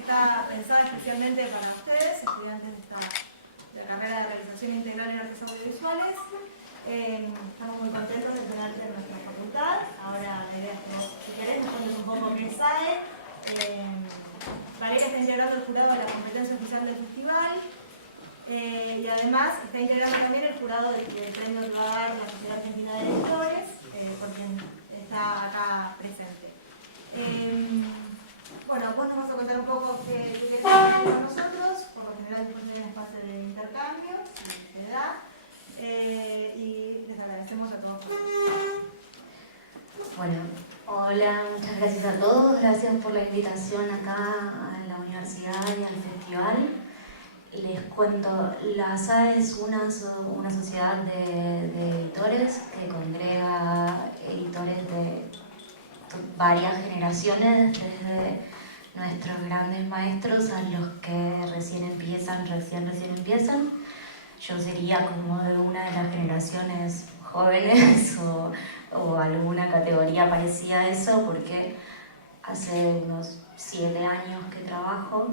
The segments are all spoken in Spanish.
está pensada especialmente para ustedes, estudiantes de la carrera de Realización Integral en Artes Audiovisuales. Estamos muy contentos de tenerte en nuestra facultad. Ahora la idea es que vos, si querés, nos cuentes un poco qué es SAE. Valeria está integrando el jurado de la competencia oficial del festival. Y además está integrando también el jurado del premio que va a dar la Sociedad Argentina de Editores, porque está acá presente. Bueno, vos nos vas a contar un poco qué querés hacer con nosotros. Por lo general después hay un espacio de intercambio, si se da. Y les agradecemos a todos. Bueno, hola, muchas gracias a todos. Gracias por la invitación acá a la universidad y al festival. Les cuento, la SAE es una sociedad de editores que congrega editores de varias generaciones, desde nuestros grandes maestros a los que recién empiezan. Yo sería como de una de las generaciones jóvenes o alguna categoría parecida a eso, porque hace unos 7 años que trabajo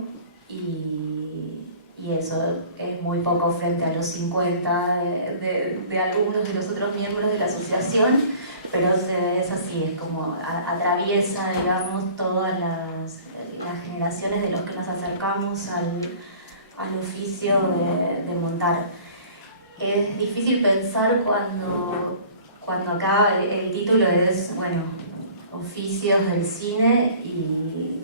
y eso es muy poco frente a los 50 de algunos de los otros miembros de la asociación, pero es así, es como atraviesa, digamos, todas las generaciones de los que nos acercamos al oficio de montar. Es difícil pensar cuando acá el título es, bueno, oficios del cine y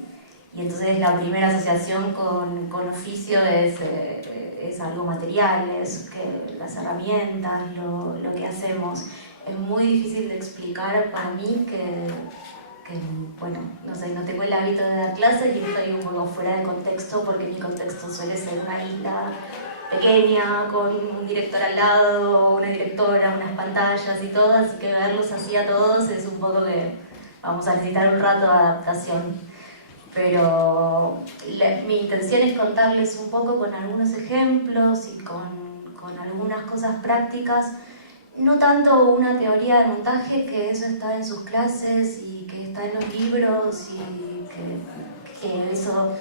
entonces la primera asociación con oficio es algo material, es que las herramientas, lo que hacemos. Es muy difícil de explicar para mí que bueno, no sé, no tengo el hábito de dar clases y estoy un poco fuera de contexto porque mi contexto suele ser una isla pequeña, con un director al lado, una directora, unas pantallas y todo, así que verlos así a todos es un poco que vamos a necesitar un rato de adaptación. Pero mi intención es contarles un poco con algunos ejemplos y con algunas cosas prácticas, no tanto una teoría de montaje, que eso está en sus clases y que está en los libros y que eso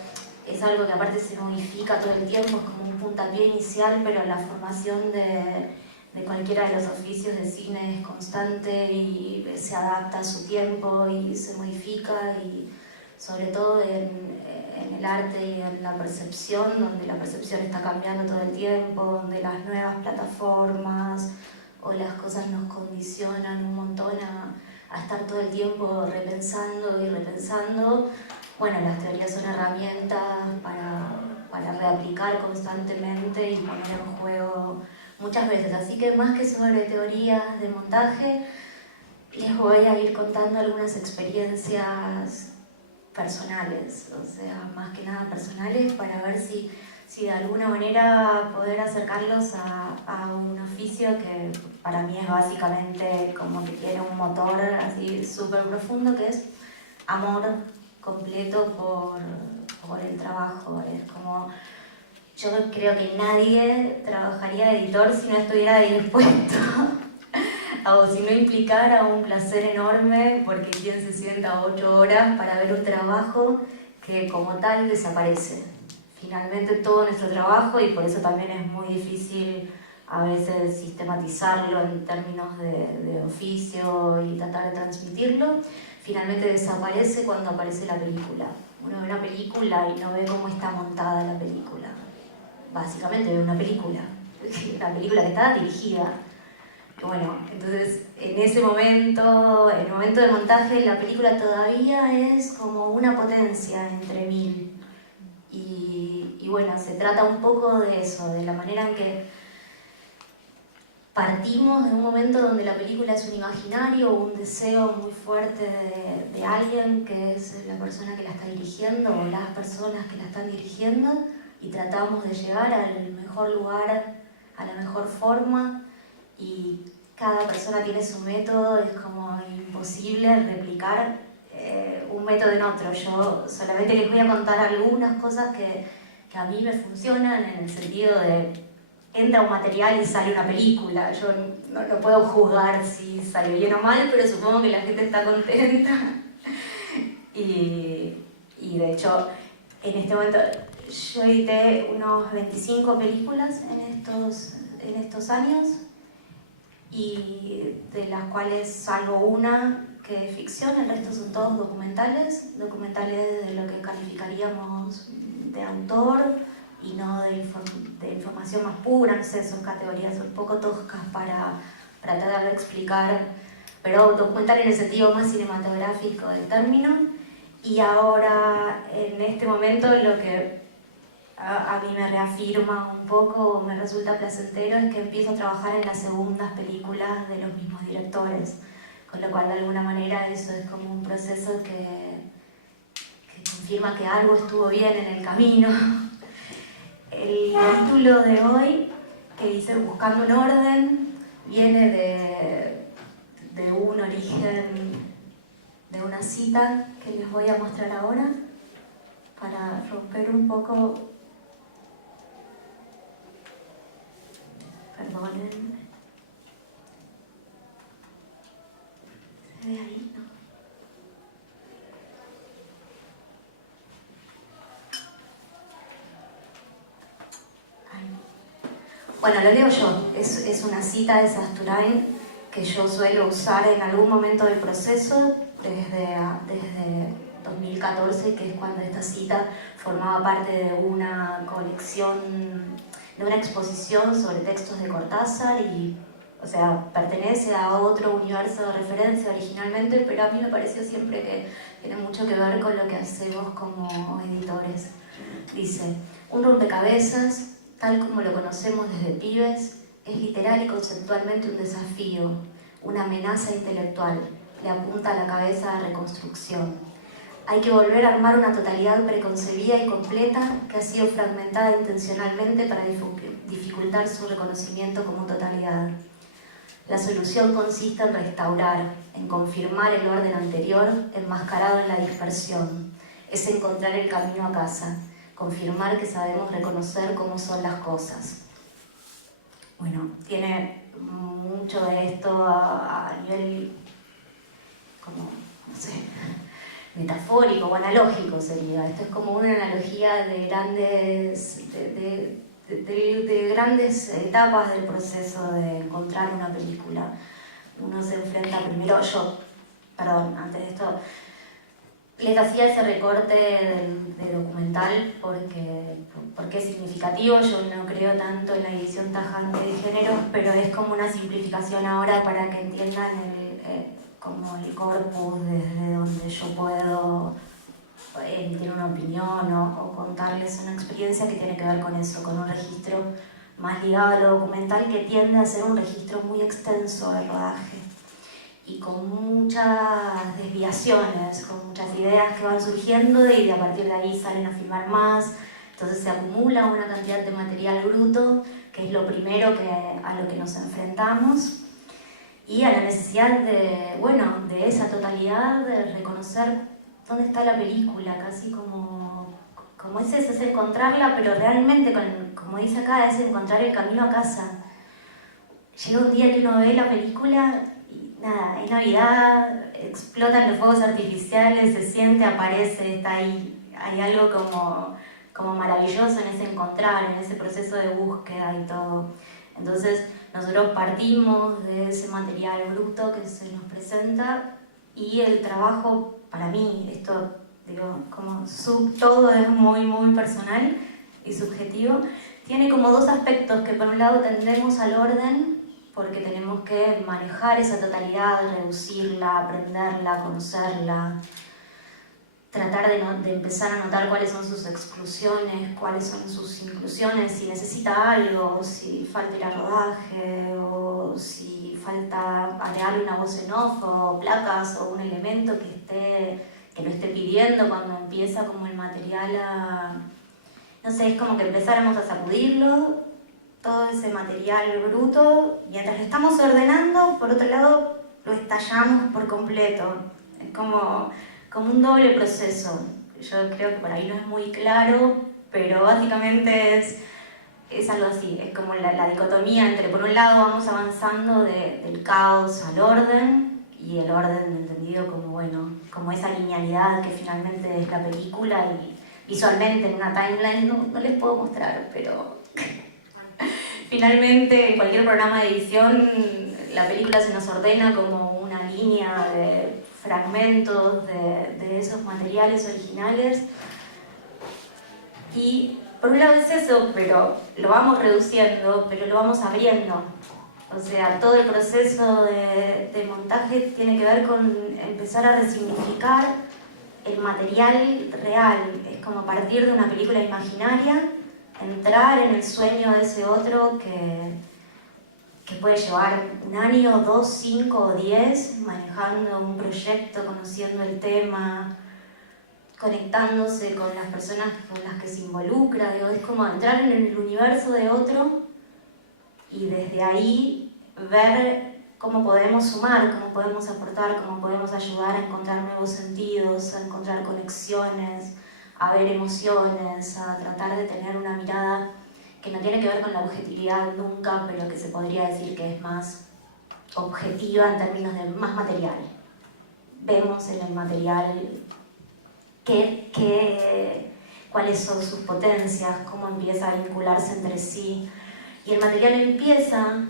es algo que aparte se modifica todo el tiempo, es como un puntapié inicial, pero la formación de cualquiera de los oficios de cine es constante y se adapta a su tiempo y se modifica, y sobre todo en el arte y en la percepción, donde la percepción está cambiando todo el tiempo, donde las nuevas plataformas o las cosas nos condicionan un montón a estar todo el tiempo repensando y repensando. Bueno, las teorías son herramientas para reaplicar constantemente y poner en juego muchas veces. Así que más que sobre teorías de montaje, les voy a ir contando algunas experiencias personales, o sea, más que nada personales, para ver si de alguna manera poder acercarlos a un oficio que para mí es básicamente como que tiene un motor así súper profundo, que es amor completo por el trabajo. Es como, yo creo que nadie trabajaría de editor si no estuviera dispuesto o si no implicara un placer enorme, porque quien se sienta 8 horas para ver un trabajo que como tal desaparece. Finalmente todo nuestro trabajo, y por eso también es muy difícil a veces sistematizarlo en términos de oficio y tratar de transmitirlo, finalmente desaparece cuando aparece la película. Uno ve una película y no ve cómo está montada la película. Básicamente ve una película que está dirigida. Bueno, entonces en ese momento, en el momento de montaje, la película todavía es como una potencia entre mil. Y bueno, se trata un poco de eso, de la manera en que partimos de un momento donde la película es un imaginario, un deseo muy fuerte de alguien que es la persona que la está dirigiendo o las personas que la están dirigiendo, y tratamos de llegar al mejor lugar, a la mejor forma, y cada persona tiene su método, es como imposible replicar un método en otro. Yo solamente les voy a contar algunas cosas que a mí me funcionan, en el sentido de entra un material y sale una película. Yo no puedo juzgar si salió bien o mal, pero supongo que la gente está contenta. Y de hecho, En este momento yo edité unos 25 películas en estos años, y de las cuales salvo una que es ficción, el resto son todos documentales de lo que calificaríamos de autor y no de información más pura, no sé, son categorías un poco toscas para tratar de explicar, pero documental en el sentido más cinematográfico del término. Y ahora, en este momento, lo que a mí me reafirma un poco, me resulta placentero, es que empiezo a trabajar en las segundas películas de los mismos directores, con lo cual de alguna manera eso es como un proceso que confirma que algo estuvo bien en el camino. El título de hoy, que dice Buscando un orden, viene de un origen, de una cita que les voy a mostrar ahora, para romper un poco. Perdonen. ¿Se ve ahí? No. Ay. Bueno, lo leo yo. Es una cita de Sasturain que yo suelo usar en algún momento del proceso desde 2014, que es cuando esta cita formaba parte de una colección, de una exposición sobre textos de Cortázar, y, o sea, pertenece a otro universo de referencia originalmente, pero a mí me pareció siempre que tiene mucho que ver con lo que hacemos como editores. Dice: un rompecabezas, tal como lo conocemos desde pibes, es literal y conceptualmente un desafío, una amenaza intelectual, le apunta a la cabeza de reconstrucción. Hay que volver a armar una totalidad preconcebida y completa que ha sido fragmentada intencionalmente para dificultar su reconocimiento como totalidad. La solución consiste en restaurar, en confirmar el orden anterior enmascarado en la dispersión. Es encontrar el camino a casa, confirmar que sabemos reconocer cómo son las cosas. Bueno, tiene mucho de esto a nivel, como, no sé, metafórico o analógico sería. Esto es como una analogía de grandes etapas del proceso de encontrar una película. Uno se enfrenta primero, antes de esto, les hacía ese recorte de documental porque es significativo. Yo no creo tanto en la edición tajante de géneros, pero es como una simplificación ahora para que entiendan como el corpus desde donde yo puedo emitir una opinión o contarles una experiencia que tiene que ver con eso, con un registro más ligado a lo documental, que tiende a ser un registro muy extenso de rodaje y con muchas desviaciones, con muchas ideas que van surgiendo y a partir de ahí salen a filmar más. Entonces se acumula una cantidad de material bruto, que es lo primero a lo que nos enfrentamos, y a la necesidad de esa totalidad, de reconocer dónde está la película, casi como es eso, es encontrarla, pero realmente, como dice acá, es encontrar el camino a casa. Llega un día que uno ve la película y nada, es Navidad, explotan los fuegos artificiales, se siente, aparece, está ahí. Hay algo como maravilloso en ese encontrar, en ese proceso de búsqueda y todo. Entonces nosotros partimos de ese material bruto que se nos presenta, y el trabajo, para mí, esto digo, todo es muy, muy personal y subjetivo, tiene como dos aspectos: que por un lado tendemos al orden, porque tenemos que manejar esa totalidad, reducirla, aprenderla, conocerla, tratar de empezar a notar cuáles son sus exclusiones, cuáles son sus inclusiones, si necesita algo, si falta ir al rodaje, o si falta agregarle una voz en off, o placas, o un elemento que lo esté pidiendo cuando empieza como el material no sé, es como que empezáramos a sacudirlo, todo ese material bruto, mientras lo estamos ordenando, por otro lado lo estallamos por completo. Es como un doble proceso. Yo creo que por ahí no es muy claro, pero básicamente es algo así. Es como la dicotomía entre, por un lado, vamos avanzando del caos al orden, y el orden entendido como esa linealidad que finalmente es la película, y visualmente en una timeline no les puedo mostrar, pero finalmente en cualquier programa de edición la película se nos ordena como una línea de fragmentos de esos materiales originales. Y por un lado es eso, pero lo vamos reduciendo, pero lo vamos abriendo. O sea, todo el proceso de montaje tiene que ver con empezar a resignificar el material real. Es como partir de una película imaginaria, entrar en el sueño de ese otro que puede llevar 1 año, 2, 5 o 10, manejando un proyecto, conociendo el tema, conectándose con las personas con las que se involucra. Digo, es como entrar en el universo de otro y desde ahí ver cómo podemos sumar, cómo podemos aportar, cómo podemos ayudar a encontrar nuevos sentidos, a encontrar conexiones, a ver emociones, a tratar de tener una mirada que no tiene que ver con la objetividad nunca, pero que se podría decir que es más objetiva en términos de más material. Vemos en el material cuáles son sus potencias, cómo empieza a vincularse entre sí. Y el material empieza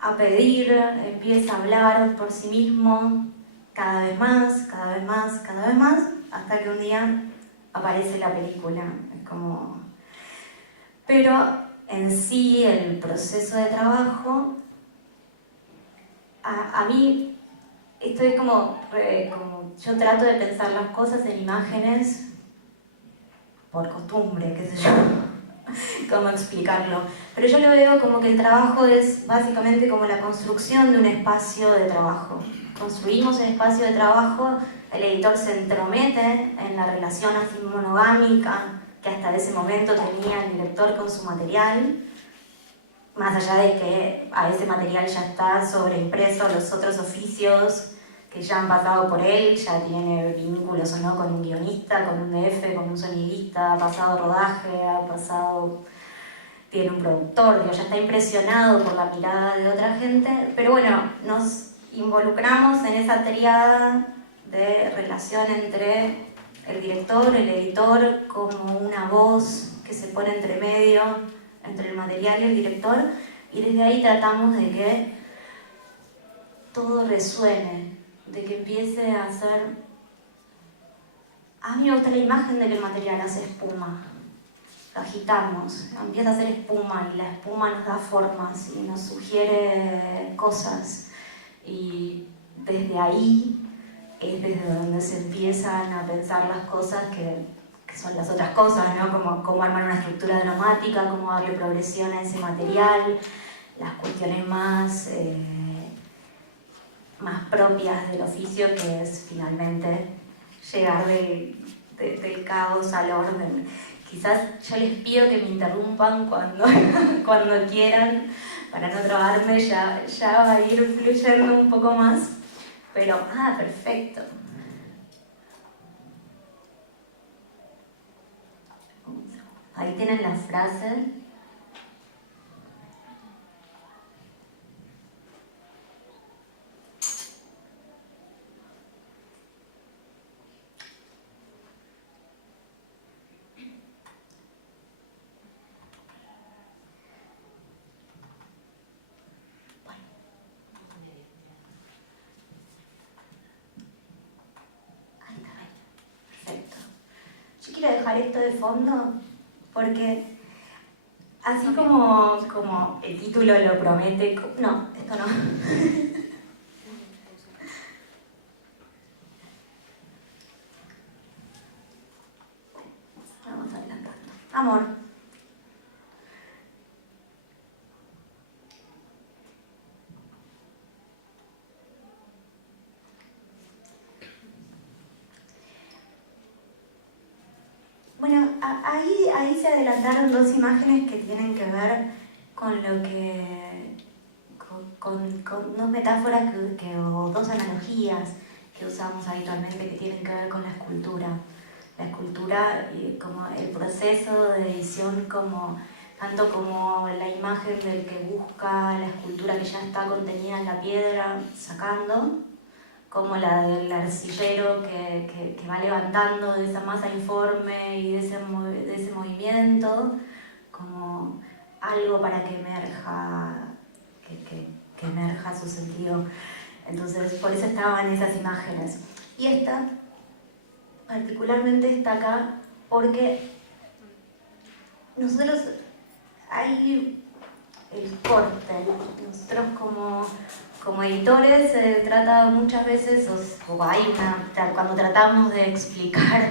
a pedir, empieza a hablar por sí mismo cada vez más, cada vez más, cada vez más, hasta que un día aparece la película. Es como... Pero en sí el proceso de trabajo, a mí, esto es como yo trato de pensar las cosas en imágenes por costumbre, qué sé yo, cómo explicarlo. Pero yo lo veo como que el trabajo es básicamente como la construcción de un espacio de trabajo. Construimos un espacio de trabajo, el editor se entromete en la relación así monogámica que hasta ese momento tenía el director con su material, más allá de que a ese material ya está sobreimpreso los otros oficios que ya han pasado por él, ya tiene vínculos o no con un guionista, con un DF, con un sonidista, ha pasado rodaje, tiene un productor, digo, ya está impresionado por la mirada de otra gente, pero bueno, nos involucramos en esa tríada de relación entre el director, el editor, como una voz que se pone entre medio, entre el material y el director, y desde ahí tratamos de que todo resuene, de que empiece a hacer... A mí me gusta la imagen de que el material hace espuma, lo agitamos, empieza a hacer espuma y la espuma nos da formas y nos sugiere cosas, y desde ahí es desde donde se empiezan a pensar las cosas que son las otras cosas, ¿no? Como cómo armar una estructura dramática, cómo darle progresión a ese material, las cuestiones más propias del oficio, que es finalmente llegar del caos al orden. Quizás yo les pido que me interrumpan cuando quieran, para no trabarme, ya va a ir fluyendo un poco más. Pero, perfecto. Ahí tienen la frase. Quiero dejar esto de fondo porque así como el título lo promete, no, esto no. Vamos adelantando. Amor. Bueno, ahí se adelantaron 2 imágenes que tienen que ver con lo que... con 2 metáforas o 2 analogías que usamos habitualmente que tienen que ver con la escultura. La escultura y como el proceso de edición, tanto como la imagen del que busca la escultura que ya está contenida en la piedra, sacando, como la del arcillero que va levantando de esa masa informe y de ese movimiento, como algo para que emerja, que emerja su sentido. Entonces, por eso estaban esas imágenes. Y esta particularmente está acá porque nosotros hay el corte. Nosotros como editores se trata muchas veces, cuando tratamos de explicar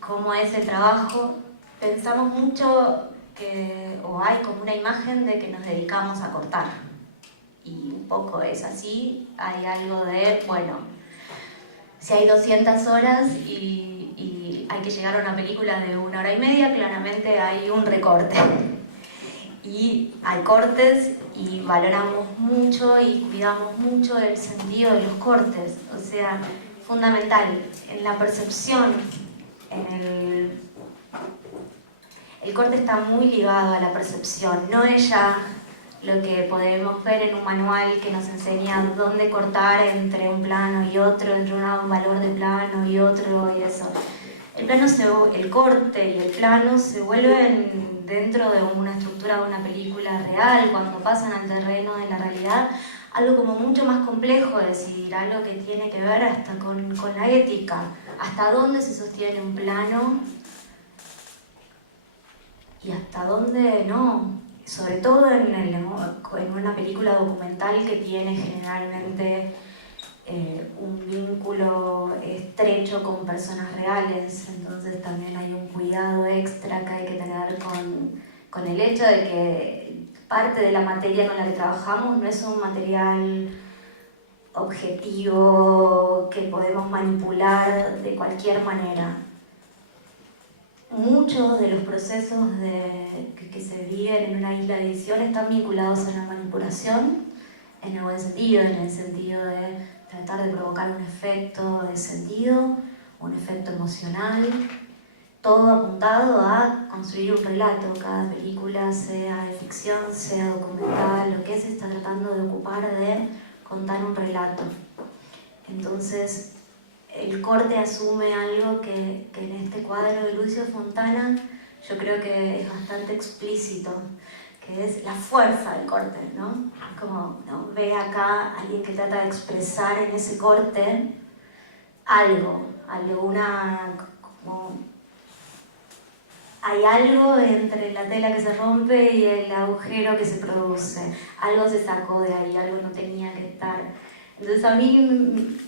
cómo es el trabajo, pensamos mucho o hay como una imagen de que nos dedicamos a cortar. Y un poco es así, hay algo de, bueno, si hay 200 horas y hay que llegar a una película de 1 hora y media, claramente hay un recorte. Y hay cortes y valoramos mucho y cuidamos mucho el sentido de los cortes, o sea, fundamental en la percepción, el corte está muy ligado a la percepción, no es ya lo que podemos ver en un manual que nos enseña dónde cortar entre un plano y otro, entre un valor de plano y otro y eso. El corte y el plano se vuelven dentro de una estructura de una película real, cuando pasan al terreno de la realidad, algo como mucho más complejo, es decir, algo que tiene que ver hasta con la ética, hasta dónde se sostiene un plano y hasta dónde no, sobre todo en una película documental que tiene generalmente un vínculo estrecho con personas reales, entonces también hay un cuidado extra que hay que tener con el hecho de que parte de la materia con la que trabajamos no es un material objetivo que podemos manipular de cualquier manera. Muchos de los procesos que se viven en una isla de edición están vinculados a la manipulación, en el buen sentido, en el sentido de tratar de provocar un efecto de sentido, un efecto emocional, todo apuntado a construir un relato. Cada película, sea de ficción, sea documental, lo que se está tratando de ocupar de contar un relato. Entonces, el corte asume algo que en este cuadro de Lucio Fontana yo creo que es bastante explícito, que es la fuerza del corte, ¿no? Como, ¿no? Ve acá a alguien que trata de expresar en ese corte algo, hay algo entre la tela que se rompe y el agujero que se produce, algo se sacó de ahí, algo no tenía que estar. Entonces a mí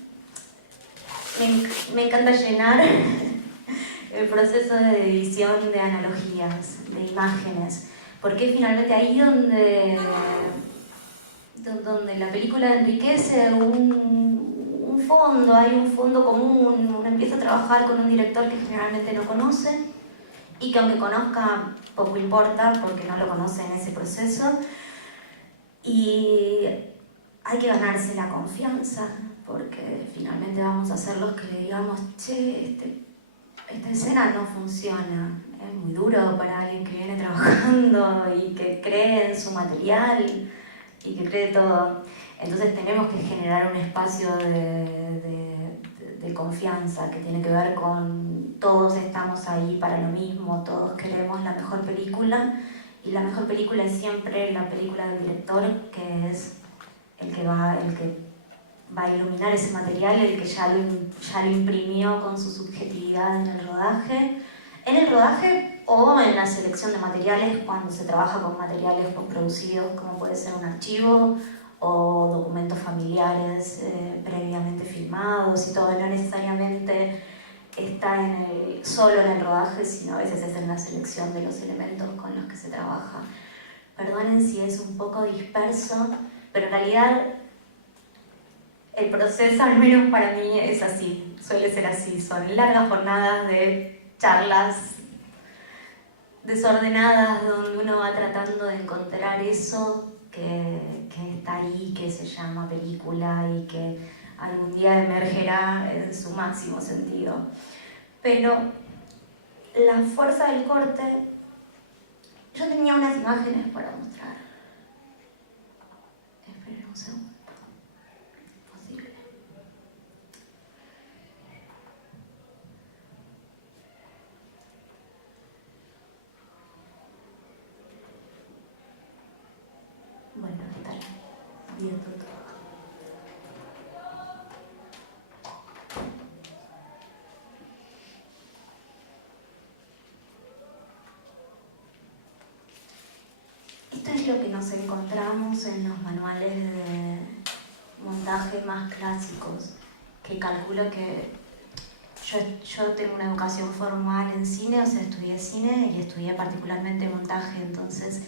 me encanta llenar el proceso de edición de analogías, de imágenes, porque finalmente ahí donde la película enriquece un fondo, hay un fondo común, uno empieza a trabajar con un director que generalmente no conoce y que aunque conozca poco importa porque no lo conoce en ese proceso, y hay que ganarse la confianza porque finalmente vamos a ser los que le digamos, che, esta escena no funciona. Es muy duro para alguien que viene trabajando y que cree en su material y que cree todo. Entonces tenemos que generar un espacio de confianza que tiene que ver con todos estamos ahí para lo mismo, todos queremos la mejor película, y la mejor película es siempre la película del director, que es el que va a iluminar ese material, el que ya lo imprimió con su subjetividad en el rodaje o en la selección de materiales cuando se trabaja con materiales producidos, como puede ser un archivo o documentos familiares previamente filmados y todo. No necesariamente está solo en el rodaje, sino a veces es en la selección de los elementos con los que se trabaja. Perdonen si es un poco disperso, pero en realidad el proceso, al menos para mí, es así, suele ser así. Son largas jornadas de charlas desordenadas donde uno va tratando de encontrar eso que está ahí, que se llama película y que algún día emergerá en su máximo sentido. Pero la fuerza del corte, yo tenía unas imágenes para mostrar. Esperen un segundo. Posible. es lo que nos encontramos en los manuales de montaje más clásicos, que calculo que yo tengo una educación formal en cine, o sea, estudié cine y estudié particularmente montaje, entonces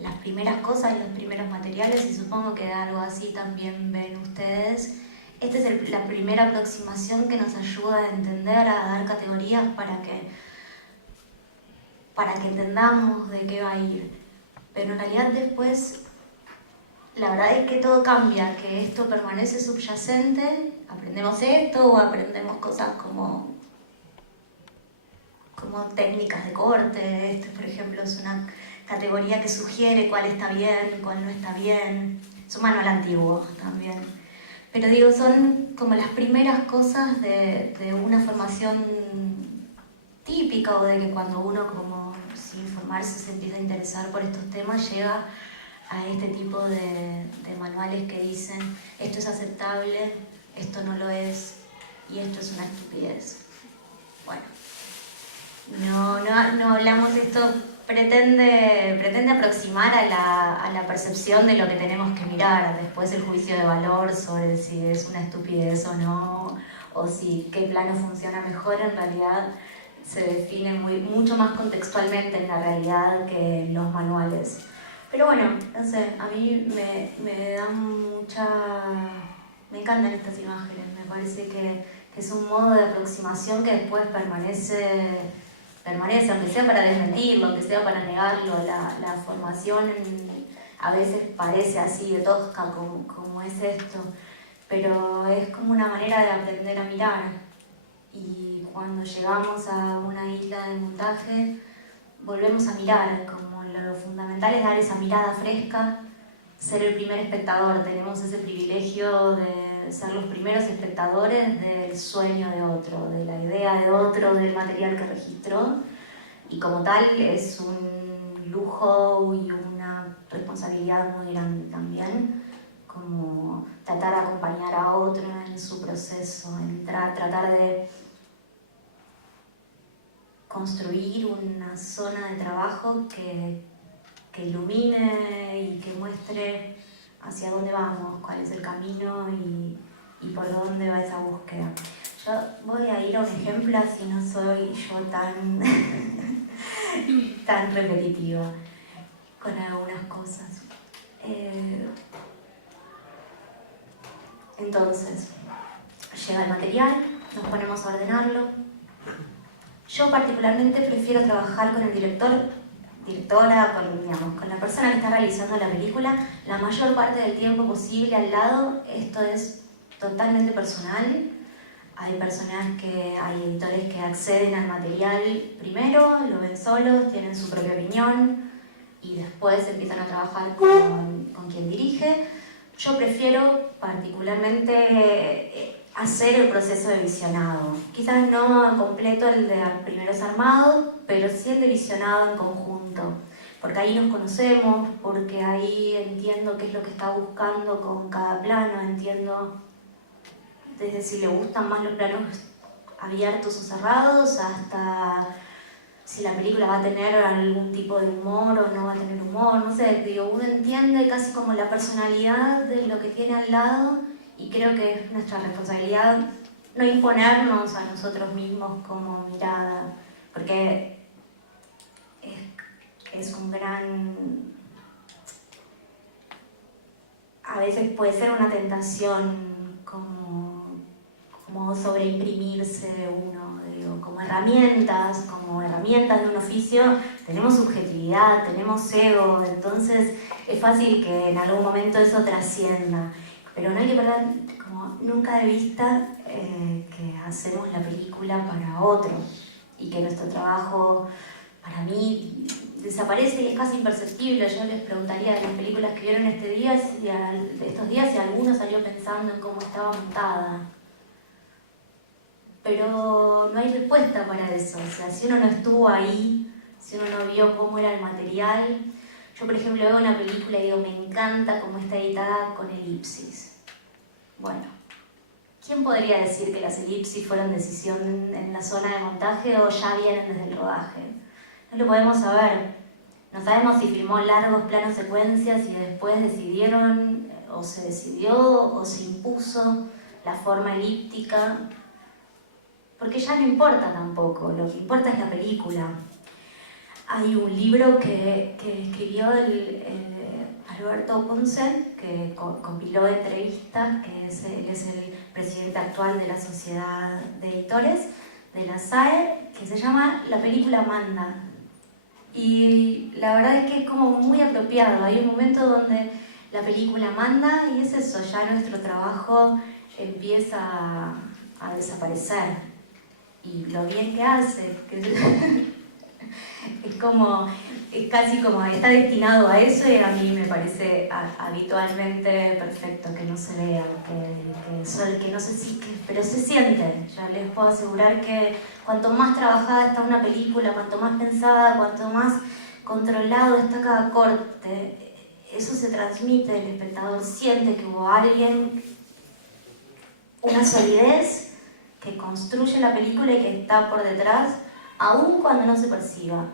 las primeras cosas, los primeros materiales, y supongo que algo así también ven ustedes, esta es la primera aproximación que nos ayuda a entender, a dar categorías para que entendamos de qué va a ir. Pero en realidad después, la verdad es que todo cambia, que esto permanece subyacente, aprendemos esto o aprendemos cosas como técnicas de corte. Esto, por ejemplo, es una categoría que sugiere cuál está bien, cuál no está bien. Es un manual antiguo también. Pero digo, son como las primeras cosas de una formación típica, o de que cuando uno, como sin formarse, se empieza a interesar por estos temas, llega a este tipo de manuales que dicen esto es aceptable, esto no lo es y esto es una estupidez. Bueno, no hablamos, esto pretende aproximar a la percepción de lo que tenemos que mirar, después el juicio de valor sobre si es una estupidez o no, o si qué plano funciona mejor, en realidad se define mucho más contextualmente en la realidad que en los manuales. Pero bueno, no sé, a mí me dan me encantan estas imágenes, me parece que es un modo de aproximación que después permanece, aunque sea para desmentirlo, aunque sea para negarlo. La formación a veces parece así de tosca como es esto, pero es como una manera de aprender a mirar. Y cuando llegamos a una isla de montaje, volvemos a mirar, como lo fundamental es dar esa mirada fresca, ser el primer espectador. Tenemos ese privilegio de ser los primeros espectadores del sueño de otro, de la idea de otro, del material que registró, y como tal es un lujo y una responsabilidad muy grande también, como tratar de acompañar a otro en su proceso, tratar de construir una zona de trabajo que ilumine y que muestre hacia dónde vamos, cuál es el camino y por dónde va esa búsqueda. Yo voy a ir a un ejemplo, así no soy yo tan, tan repetitiva con algunas cosas. Entonces, llega el material, nos ponemos a ordenarlo. Yo particularmente prefiero trabajar con el directora, con la persona que está realizando la película, la mayor parte del tiempo posible al lado. Esto es totalmente personal. Hay hay editores que acceden al material primero, lo ven solos, tienen su propia opinión y después empiezan a trabajar con quien dirige. Yo prefiero particularmente hacer el proceso de visionado. Quizás no completo el de primeros armados, pero sí el de visionado en conjunto. Porque ahí nos conocemos, porque ahí entiendo qué es lo que está buscando con cada plano, entiendo desde si le gustan más los planos abiertos o cerrados, hasta si la película va a tener algún tipo de humor o no va a tener humor, no sé, digo, uno entiende casi como la personalidad de lo que tiene al lado, y creo que es nuestra responsabilidad no imponernos a nosotros mismos como mirada, porque es un gran... A veces puede ser una tentación como sobreimprimirse de uno, digo, como herramientas de un oficio, tenemos subjetividad, tenemos ego, entonces es fácil que en algún momento eso trascienda, pero no hay que perder como nunca de vista que hacemos la película para otro y que nuestro trabajo, para mí, desaparece y es casi imperceptible. Yo les preguntaría de las películas que vieron estos días si alguno salió pensando en cómo estaba montada. Pero no hay respuesta para eso, o sea, si uno no estuvo ahí, si uno no vio cómo era el material. Yo, por ejemplo, veo una película y digo, me encanta cómo está editada con elipsis. Bueno, ¿quién podría decir que las elipsis fueron decisión en la zona de montaje o ya vienen desde el rodaje? No lo podemos saber. No sabemos si filmó largos planos secuencias y después decidieron, o se decidió, o se impuso la forma elíptica, porque ya no importa tampoco, lo que importa es la película. Hay un libro que escribió el Alberto Ponce, que compiló entrevistas, él es el presidente actual de la Sociedad de Editores, de la SAE, que se llama La película manda. Y la verdad es que es como muy apropiado. Hay un momento donde la película manda y es eso, ya nuestro trabajo empieza a desaparecer. Y lo bien que hace, es casi como está destinado a eso, y a mí me parece habitualmente perfecto que no se vea, que no se siente, pero se siente. Ya les puedo asegurar que cuanto más trabajada está una película, cuanto más pensada, cuanto más controlado está cada corte, eso se transmite, el espectador siente que hubo alguien, una solidez que construye la película y que está por detrás, aun cuando no se perciba,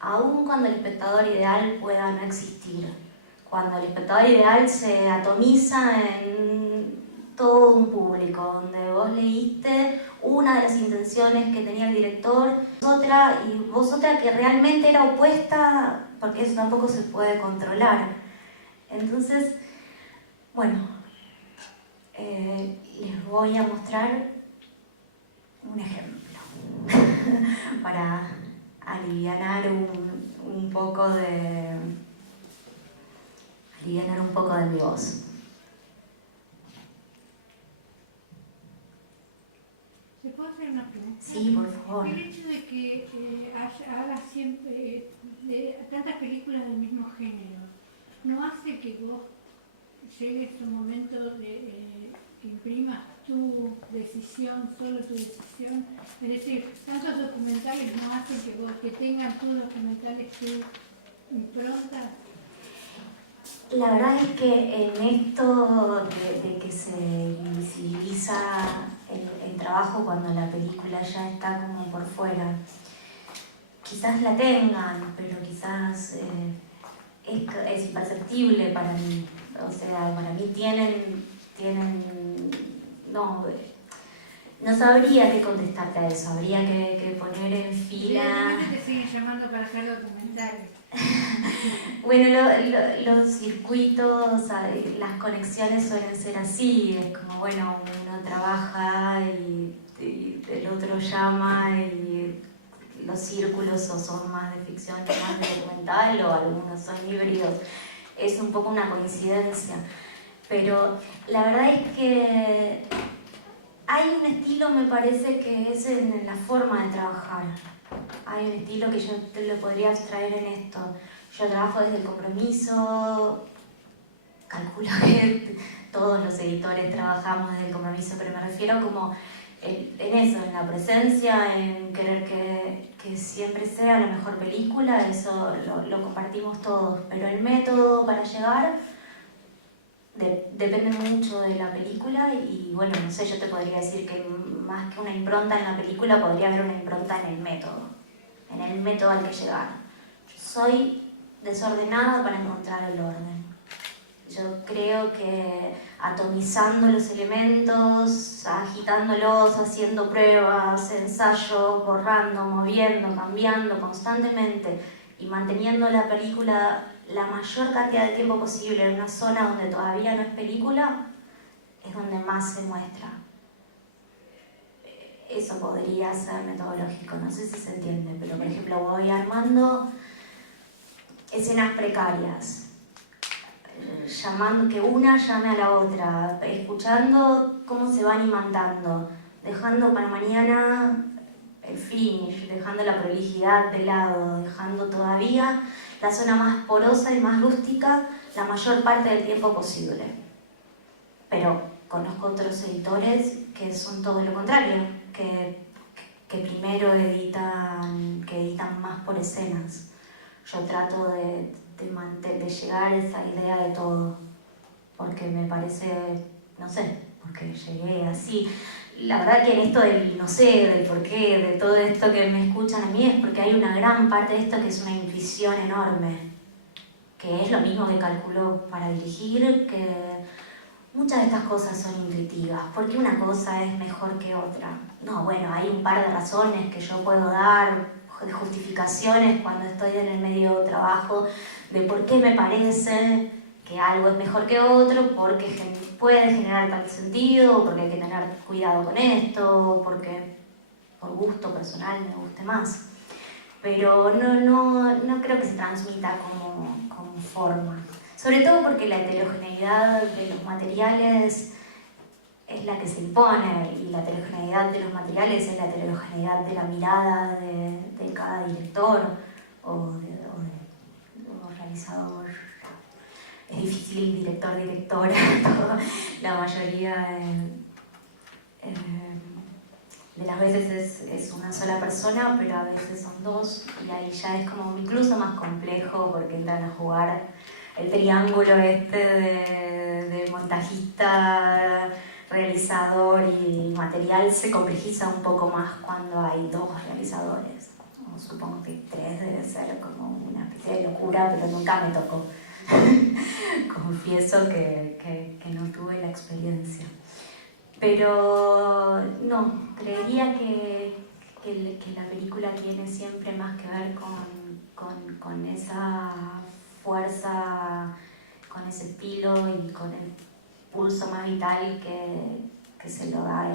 aun cuando el espectador ideal pueda no existir, cuando el espectador ideal se atomiza en todo un público, donde vos leíste una de las intenciones que tenía el director, otra, y vos otra que realmente era opuesta, porque eso tampoco se puede controlar. Entonces, bueno, les voy a mostrar un ejemplo para alivianar un poco de mi voz. ¿Se puede hacer una pregunta? Sí, por favor. El hecho de que hagas siempre tantas películas del mismo género, ¿no hace que vos llegues a un momento de que imprimas tu decisión, solo tu decisión? Es decir, tantos documentales no hacen que tengan tus documentales tu impronta. La verdad es que en esto de que se invisibiliza el trabajo cuando la película ya está como por fuera, quizás la tengan, pero quizás es imperceptible para mí. O sea, para mí tienen no sabría qué contestarte a eso, habría que poner en fila. Evidentemente te siguen llamando para hacer documentales. Bueno, los circuitos, las conexiones suelen ser así, es como, bueno, uno trabaja y el otro llama, y los círculos o son más de ficción que más de documental, o algunos son híbridos. Es un poco una coincidencia, pero la verdad es que hay un estilo, me parece, que es en la forma de trabajar. Hay un estilo que yo te lo podría abstraer en esto. Yo trabajo desde el compromiso, calculo que todos los editores trabajamos desde el compromiso, pero me refiero como en eso, en la presencia, en querer que siempre sea la mejor película, eso lo compartimos todos, pero el método para llegar depende mucho de la película y bueno, no sé, yo te podría decir que más que una impronta en la película, podría haber una impronta en el método al que llegar. Soy desordenada para encontrar el orden. Yo creo que atomizando los elementos, agitándolos, haciendo pruebas, ensayos, borrando, moviendo, cambiando constantemente y manteniendo la película la mayor cantidad de tiempo posible en una zona donde todavía no es película, es donde más se muestra. Eso podría ser metodológico, no sé si se entiende, pero por ejemplo voy armando escenas precarias, llamando que una llame a la otra, escuchando cómo se van imantando, dejando para mañana el finish, dejando la prolijidad de lado, dejando todavía la zona más porosa y más rústica la mayor parte del tiempo posible. Pero conozco otros editores que son todo lo contrario, que primero editan más por escenas. Yo trato de llegar a esa idea de todo, porque me parece, no sé, porque llegué así. la verdad que en esto del no sé, del por qué, de todo esto que me escuchan a mí, es porque hay una gran parte de esto que es una intuición enorme, que es lo mismo que calculo para dirigir, que muchas de estas cosas son intuitivas. ¿Por qué una cosa es mejor que otra? No, bueno, hay un par de razones que yo puedo dar, justificaciones cuando estoy en el medio de trabajo, de por qué me parece que algo es mejor que otro, porque puede generar tal sentido, porque hay que tener cuidado con esto, porque por gusto personal me guste más. Pero no creo que se transmita como forma. Sobre todo porque la heterogeneidad de los materiales es la que se impone, y la heterogeneidad de los materiales es la heterogeneidad de la mirada de cada director o realizador. Es difícil director-directora, la mayoría de las veces es una sola persona, pero a veces son dos, y ahí ya es como incluso más complejo porque entran a jugar el triángulo de montajista, realizador y material. Se complejiza un poco más cuando hay dos realizadores. O supongo que tres debe ser como una especie de locura, pero nunca me tocó. Confieso que no tuve la experiencia. Pero no, creería que la película tiene siempre más que ver con esa fuerza, con ese estilo y con el pulso más vital que se lo da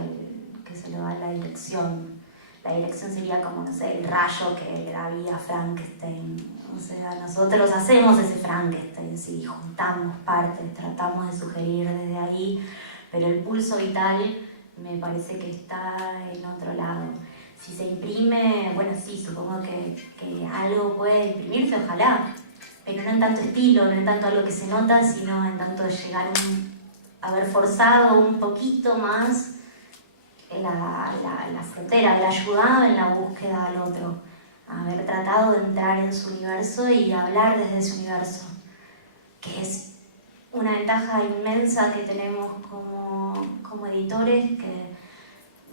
la dirección. La dirección sería como, no sé, el rayo que le da vida a Frankenstein. O sea, nosotros hacemos ese Frankenstein, sí, juntamos partes, tratamos de sugerir desde ahí, pero el pulso vital me parece que está en otro lado. Si se imprime, bueno, sí, supongo que algo puede imprimirse, ojalá, pero no en tanto estilo, no en tanto algo que se nota, sino en tanto llegar a haber forzado un poquito más la frontera, haber ayudado en la búsqueda al otro, haber tratado de entrar en su universo y hablar desde ese universo, que es una ventaja inmensa que tenemos como editores, que,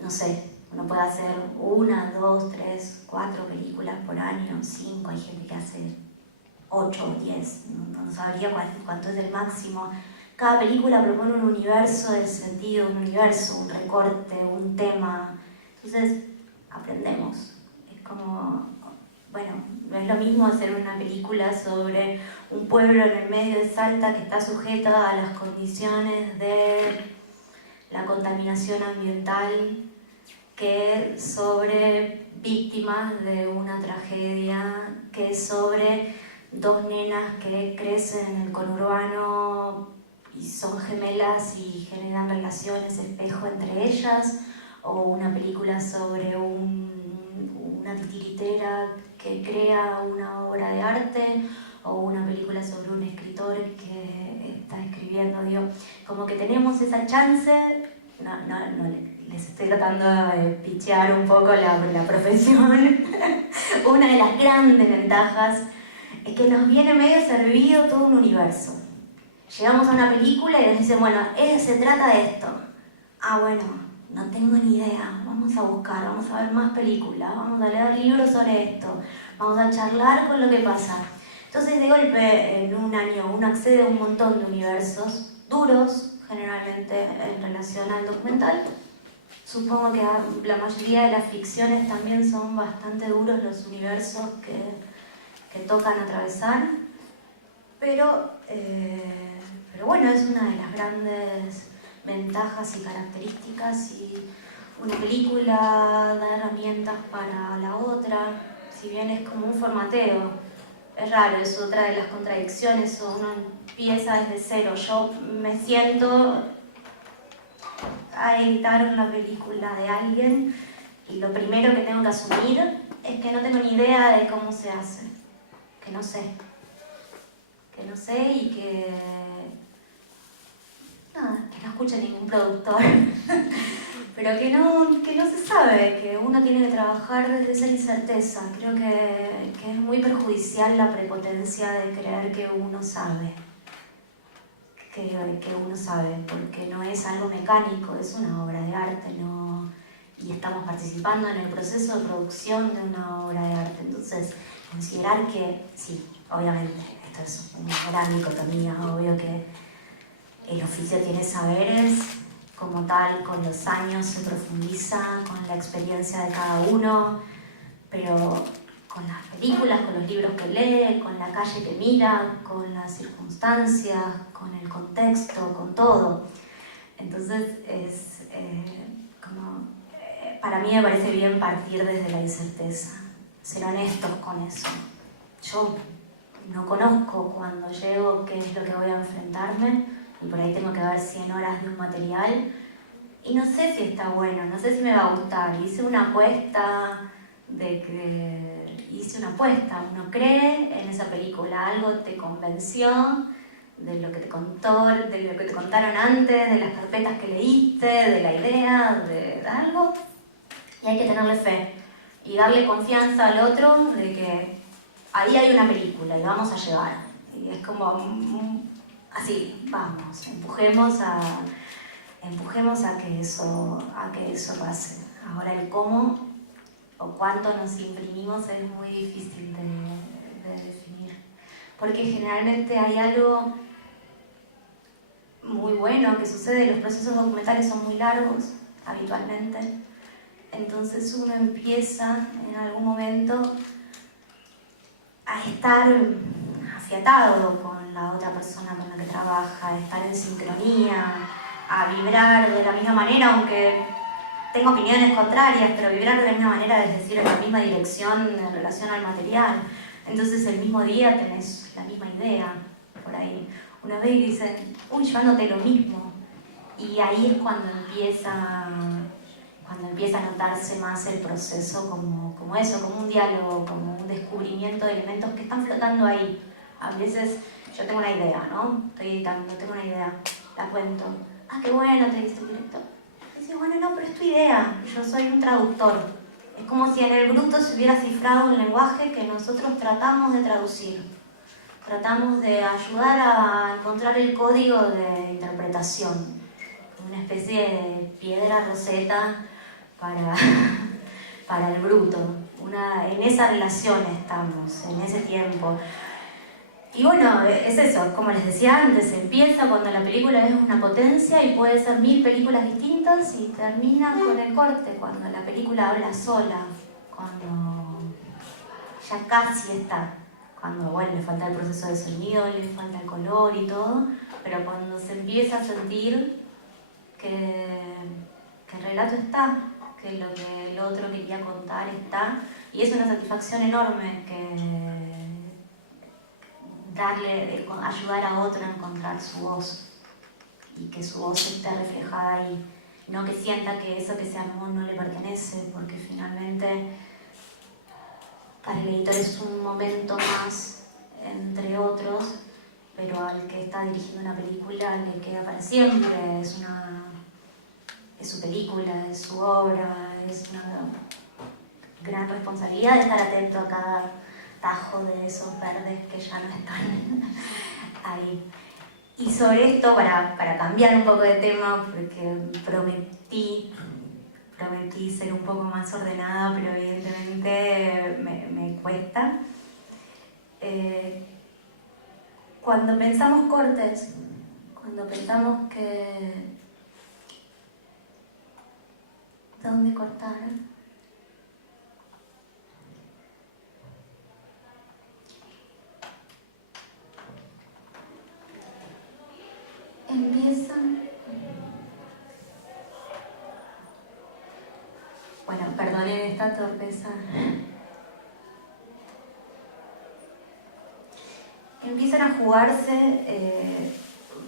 no sé, uno puede hacer 1, 2, 3, 4 películas por año, 5, hay gente que hace 8 o 10, no sabría cuánto es el máximo. Cada película propone un universo de sentido, un universo, un recorte, un tema. Entonces, aprendemos. Es como, bueno, no es lo mismo hacer una película sobre un pueblo en el medio de Salta que está sujeta a las condiciones de la contaminación ambiental que sobre víctimas de una tragedia, que sobre dos nenas que crecen en el conurbano y son gemelas y generan relaciones espejo entre ellas, o una película sobre una titiritera que crea una obra de arte, o una película sobre un escritor que está escribiendo, digo, como que tenemos esa chance. No, les estoy tratando de pichear un poco la profesión. Una de las grandes ventajas es que nos viene medio servido todo un universo. Llegamos a una película y nos dicen, bueno, se trata de esto. Ah, bueno, no tengo ni idea. Vamos a buscar, vamos a ver más películas, vamos a leer libros sobre esto, vamos a charlar con lo que pasa. Entonces, de golpe, en un año, uno accede a un montón de universos duros, generalmente en relación al documental. Supongo que la mayoría de las ficciones también son bastante duros los universos que tocan atravesar. Pero bueno, es una de las grandes ventajas y características, y una película da herramientas para la otra, si bien es como un formateo. Es raro, es otra de las contradicciones, uno empieza desde cero. Yo me siento a editar una película de alguien y lo primero que tengo que asumir es que no tengo ni idea de cómo se hace, que no sé y que no escucha ningún productor, pero que no se sabe, que uno tiene que trabajar desde esa incerteza. Creo que es muy perjudicial la prepotencia de creer que uno sabe, porque no es algo mecánico, es una obra de arte, no y estamos participando en el proceso de producción de una obra de arte. Entonces, considerar que, sí, obviamente, esto es una gran dicotomía, obvio que el oficio tiene saberes, como tal, con los años se profundiza, con la experiencia de cada uno, pero con las películas, con los libros que lee, con la calle que mira, con las circunstancias, con el contexto, con todo. Entonces, para mí me parece bien partir desde la incerteza, ser honestos con eso. Yo no conozco cuando llego qué es lo que voy a enfrentarme, y por ahí tengo que ver 100 horas de un material, y no sé si está bueno, no sé si me va a gustar. Hice una apuesta, uno cree en esa película, algo te convenció de lo que te contó, de lo que te contaron antes, de las carpetas que leíste, de la idea, de algo, y hay que tenerle fe y darle confianza al otro de que ahí hay una película y vamos a llevar. Y es como así, vamos, empujemos a que eso pase. Ahora el cómo o cuánto nos imprimimos es muy difícil de definir, porque generalmente hay algo muy bueno que sucede. Los procesos documentales son muy largos habitualmente, entonces uno empieza en algún momento a estar afiatado con la otra persona con la que trabaja, a estar en sincronía, a vibrar de la misma manera, aunque tengo opiniones contrarias, pero vibrar de la misma manera, es decir, en la misma dirección en relación al material. Entonces el mismo día tenés la misma idea, por ahí. Una vez dicen, uy, yo anoté lo mismo. Y ahí es cuando empieza a notarse más el proceso como eso, como un diálogo, como un descubrimiento de elementos que están flotando ahí. A veces yo tengo una idea, ¿no? Estoy editando, tengo una idea, la cuento. Ah, qué bueno, te dice el director. Y dices, bueno, no, pero es tu idea, yo soy un traductor. Es como si en el bruto se hubiera cifrado un lenguaje que nosotros tratamos de traducir. Tratamos de ayudar a encontrar el código de interpretación, una especie de piedra roseta para el bruto. En esa relación estamos, en ese tiempo. Y bueno, es eso, como les decía antes, empieza cuando la película es una potencia y puede ser 1000 películas distintas, y termina con el corte, cuando la película habla sola, cuando ya casi está. Cuando, bueno, le falta el proceso de sonido, le falta el color y todo, pero cuando se empieza a sentir que el relato está, que lo que el otro quería contar está, y es una satisfacción enorme ayudar a otro a encontrar su voz, y que su voz esté reflejada ahí, no que sienta que eso que se armó no le pertenece, porque finalmente para el editor es un momento más entre otros, pero al que está dirigiendo una película le queda para siempre. Es su película, es su obra, es una gran responsabilidad de estar atento a cada tajo de esos verdes que ya no están ahí. Y sobre esto, para cambiar un poco de tema, porque prometí ser un poco más ordenada, pero evidentemente me cuesta. Cuando pensamos cortes, cuando pensamos que ¿dónde cortar? Empiezan. Bueno, perdonen esta torpeza. Empiezan a jugarse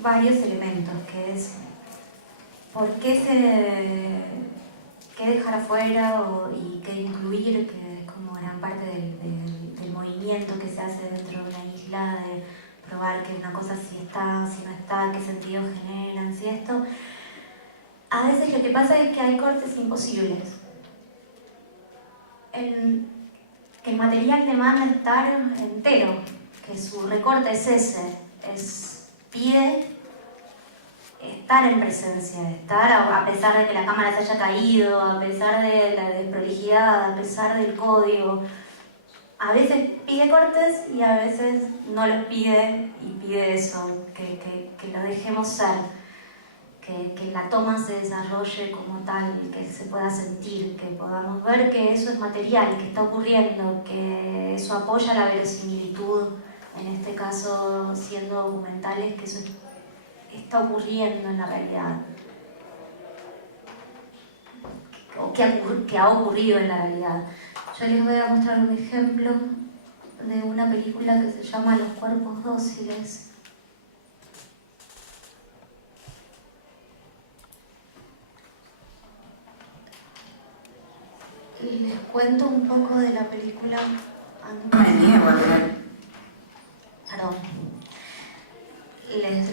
varios elementos, que es por qué dejar afuera y qué incluir, que es como gran parte del movimiento que se hace dentro de una isla, de probar que una cosa si está, si no está, qué sentido generan, si esto. A veces lo que pasa es que hay cortes imposibles. Que el material demanda estar entero, que su recorte es ese, es pie, estar en presencia, estar a pesar de que la cámara se haya caído, a pesar de la desprolijidad, a pesar del código. A veces pide cortes y a veces no los pide y pide eso, que lo dejemos ser. Que la toma se desarrolle como tal, que se pueda sentir, que podamos ver que eso es material, que está ocurriendo, que eso apoya la verosimilitud, en este caso siendo documentales, que eso está ocurriendo en la realidad, o que ha ocurrido en la realidad. Yo les voy a mostrar un ejemplo de una película que se llama Los cuerpos dóciles. Les cuento un poco de la película. Perdón.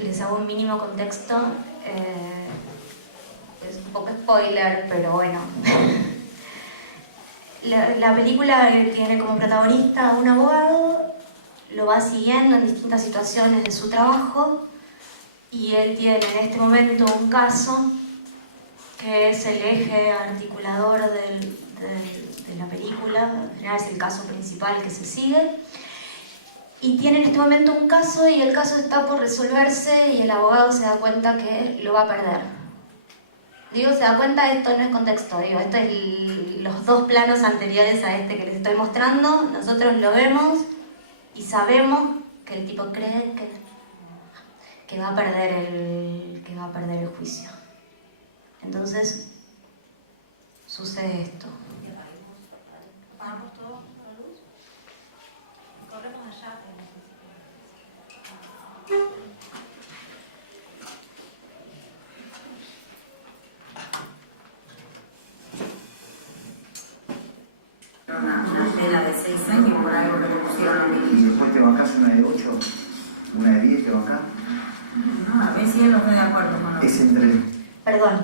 Les hago un mínimo contexto. Es un poco spoiler, pero bueno. La película tiene como protagonista a un abogado, lo va siguiendo en distintas situaciones de su trabajo y él tiene en este momento un caso que es el eje articulador de la película, en general es el caso principal que se sigue, y tiene en este momento un caso y el caso está por resolverse y el abogado se da cuenta que lo va a perder. Digo, se da cuenta, esto no es contexto, digo, esto es los dos planos anteriores a este que les estoy mostrando, nosotros lo vemos y sabemos que el tipo cree que va a perder el juicio. Entonces, sucede esto. Apagamos todo la luz. Corremos allá. Una pena de 6 años por algo que le pusieron a mi ¿Y hijo. después te bancás una de 8? ¿Una de 10 te bancás? No, a ver si él no está de acuerdo con Es nosotros. entre... Perdón.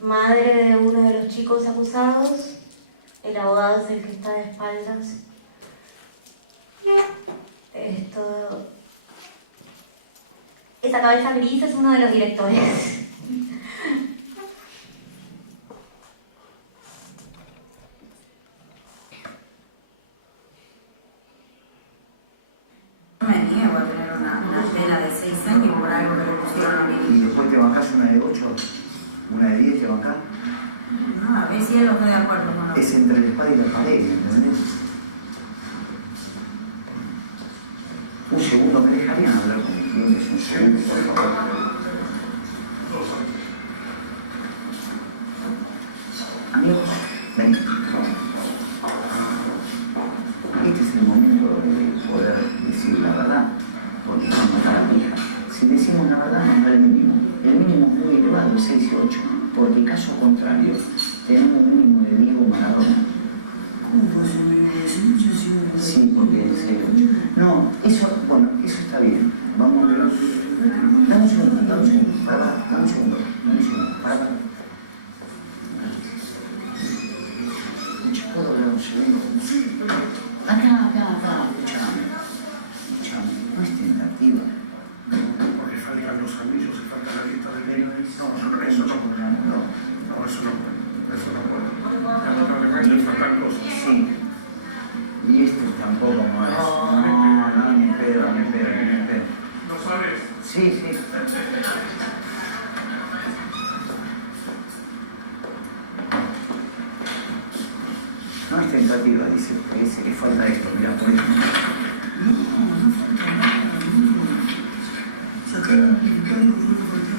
Madre de uno de los chicos acusados, el abogado es el que está de espaldas. Esa cabeza gris es uno de los directores. No me niego a tener una pena de 6 años por algo que le pusieron a mi ¿Y hijo. después te bancás una de 8? ¿Una de 10 te bancás? No, a ver si él no está de acuerdo con nosotros. Es entre la espada y la pared, ¿entendés? Un segundo, ¿me dejarían hablar con mis clientes? Un segundo, por favor. Amigos, ven. Este es el momento de poder decir la verdad, porque no nos da la pija. Si decimos la verdad, nos da el mínimo. El mínimo es muy elevado, es 6 y 8, porque caso contrario, tenemos un mínimo de Diego Maradona. ¿Cómo puede ser un mínimo de 6? Sí, porque es 6 y 8. No, eso, bueno, eso está bien. Vamos a ver. Dame un segundo, dame un segundo. Dame un segundo. Para. ¿Puedo hablar un segundo? Acá, escúchame. No es tentativa. Porque faltan los anillos y falta la lista de bienes. No, eso no puede. No, eso no puede. Eso no puede. Lamentablemente faltan cosas. Sí. Y esto tampoco más. No, ni pedo. ¿No sabes? Sí. No es tentativa, dice, dice que falta esto, mira, por ejemplo. No falta nada. Sacar el amplificador no falta.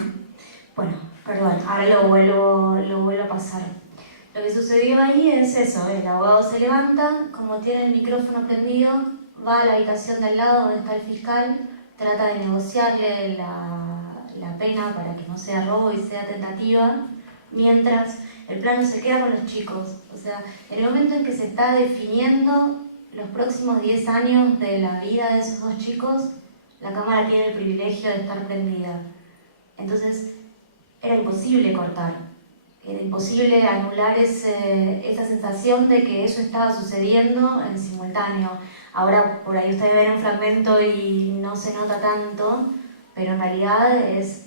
Bueno, perdón, ahora lo vuelvo a pasar. Lo que sucedió ahí es eso, el abogado se levanta, como tiene el micrófono prendido, va a la habitación de al lado donde está el fiscal, trata de negociarle la pena para que no sea robo y sea tentativa, mientras el plano se queda con los chicos. O sea, en el momento en que se está definiendo los próximos 10 años de la vida de esos dos chicos, la cámara tiene el privilegio de estar prendida. Entonces, era imposible cortar, era imposible anular esa sensación de que eso estaba sucediendo en simultáneo. Ahora por ahí ustedes ven un fragmento y no se nota tanto, pero en realidad es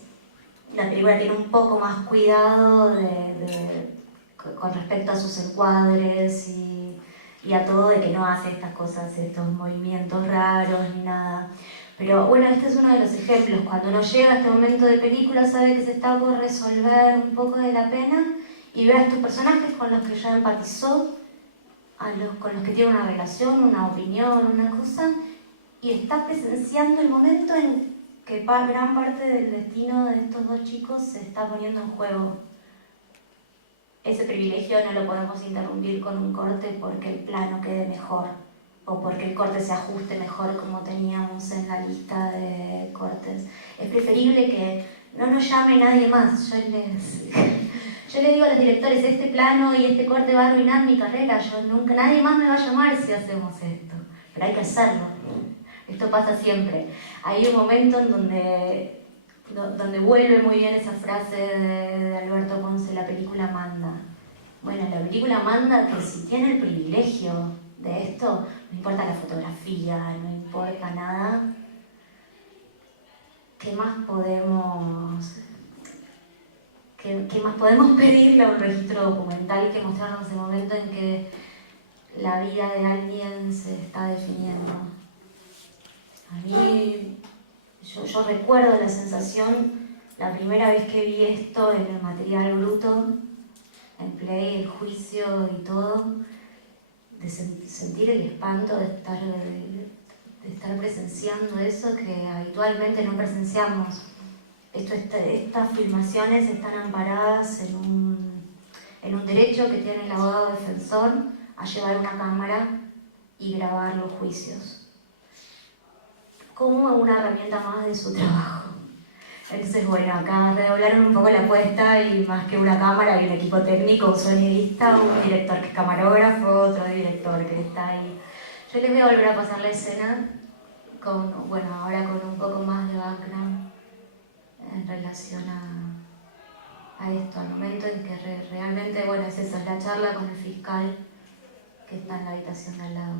la película tiene un poco más cuidado con respecto a sus encuadres y a todo, de que no hace estas cosas, estos movimientos raros ni nada. Pero bueno, este es uno de los ejemplos. Cuando uno llega a este momento de película, sabe que se está por resolver un poco de la pena y ve a estos personajes con los que ya empatizó, con los que tiene una relación, una opinión, una cosa, y está presenciando el momento en que gran parte del destino de estos dos chicos se está poniendo en juego. Ese privilegio no lo podemos interrumpir con un corte porque el plano quede mejor o porque el corte se ajuste mejor como teníamos en la lista de cortes. Es preferible que no nos llame nadie más. Yo le digo a los directores, este plano y este corte va a arruinar mi carrera, nadie más me va a llamar si hacemos esto, pero hay que hacerlo. Esto pasa siempre. Hay un momento en donde vuelve muy bien esa frase de Alberto Ponce, la película manda. Bueno, la película manda que si tiene el privilegio de esto, no importa la fotografía, no importa nada, ¿qué más podemos pedirle a un registro documental que mostrarnos el momento en que la vida de alguien se está definiendo? A mí, yo recuerdo la sensación, la primera vez que vi esto en el material bruto, en Play, el juicio y todo, de sentir el espanto de estar presenciando eso que habitualmente no presenciamos. Estas filmaciones están amparadas en un derecho que tiene el abogado defensor a llevar una cámara y grabar los juicios como una herramienta más de su trabajo. Entonces, bueno, acá redoblaron un poco la apuesta y más que una cámara hay un equipo técnico, un sonidista, un director que es camarógrafo, otro director que está ahí. Yo les voy a volver a pasar la escena ahora con un poco más de background en relación a esto, al momento en que realmente, bueno, es eso, es la charla con el fiscal que está en la habitación de al lado.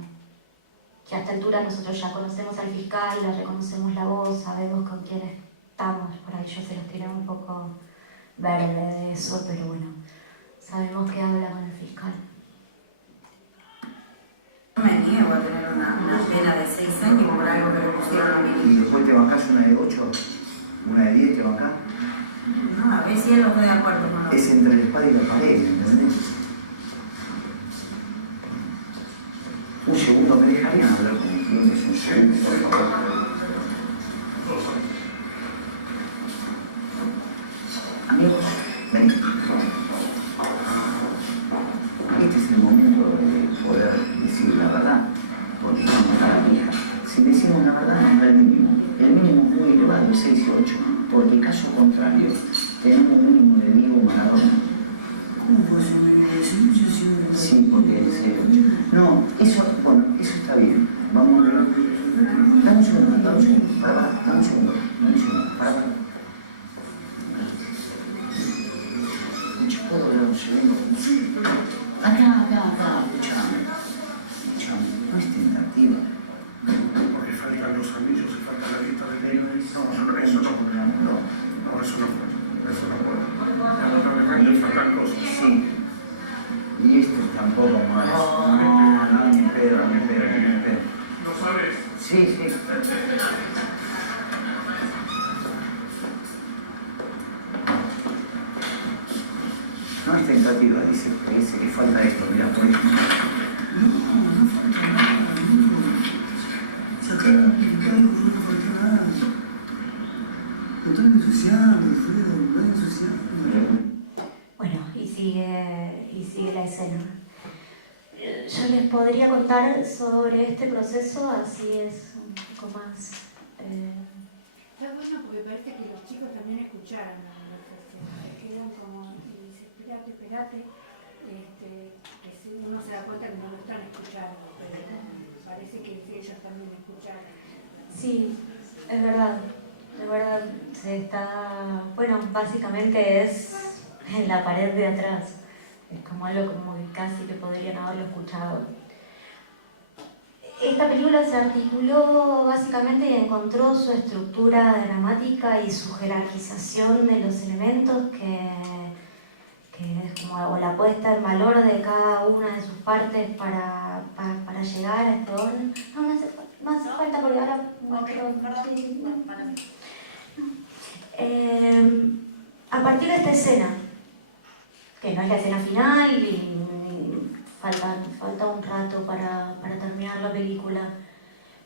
Que a esta altura nosotros ya conocemos al fiscal, le reconocemos la voz, sabemos con quién estamos, por ahí yo se los tiré un poco verde de eso, pero bueno, sabemos que habla con el fiscal. No me niego a tener una pena de 6 años por algo que le pusieron a mi hijo. ¿Y después te bancás una de 8? ¿Una de 10 te bancás? No, a ver si él no está de acuerdo con lo que... Es entre la espada y la pared, ¿entendés? Un segundo, ¿me dejarían hablar con el cliente? Un segundo, por favor. Amigos, ven. Este es el momento de poder decir la verdad, porque vamos a matar a mi hija. Si decimos la verdad, nos da el mínimo. El mínimo es muy elevado, 6 y 8, porque caso contrario, tenemos un mínimo de Diego Maradona. ¿Cómo puede ser un mínimo de 6? Sí, porque es 6 y 8. No, eso está bien. Vamos a ver. Dame un segundo, dame un segundo. Para. ¿Puedo hablar un segundo? Acá, escuchame. No es tentativa. Porque faltan los anillos y falta la lista de bienes. No, eso no puede. Lamentablemente faltan cosas. Sí. Y esto tampoco más. No, ni pedo. ¿No sabes? Sí. No es tentativa, dice que falta esto, mira, por ejemplo. No falta nada, se acaba de amplificar algo que no falta nada. No están ensuciando, Alfredo, no están ensuciando. Bueno, y sigue la escena. Yo les podría contar sobre este proceso, así es un poco más... Está bueno porque parece que los chicos también escucharon la conversación, quedan como, y dice, espérate, que si uno se da cuenta que no lo están escuchando, pero parece que ellos también escucharon. Sí, es verdad, se está... Bueno, básicamente es en la pared de atrás, es como algo como que casi que podrían haberlo escuchado. esta película se articuló básicamente y encontró su estructura dramática y su jerarquización de los elementos que es como o la puesta en valor de cada una de sus partes para llegar a este orden. No me hace falta porque ahora muestro. Sí, no. Para mí. A partir de esta escena, que no es la escena final y falta un rato para terminar la película,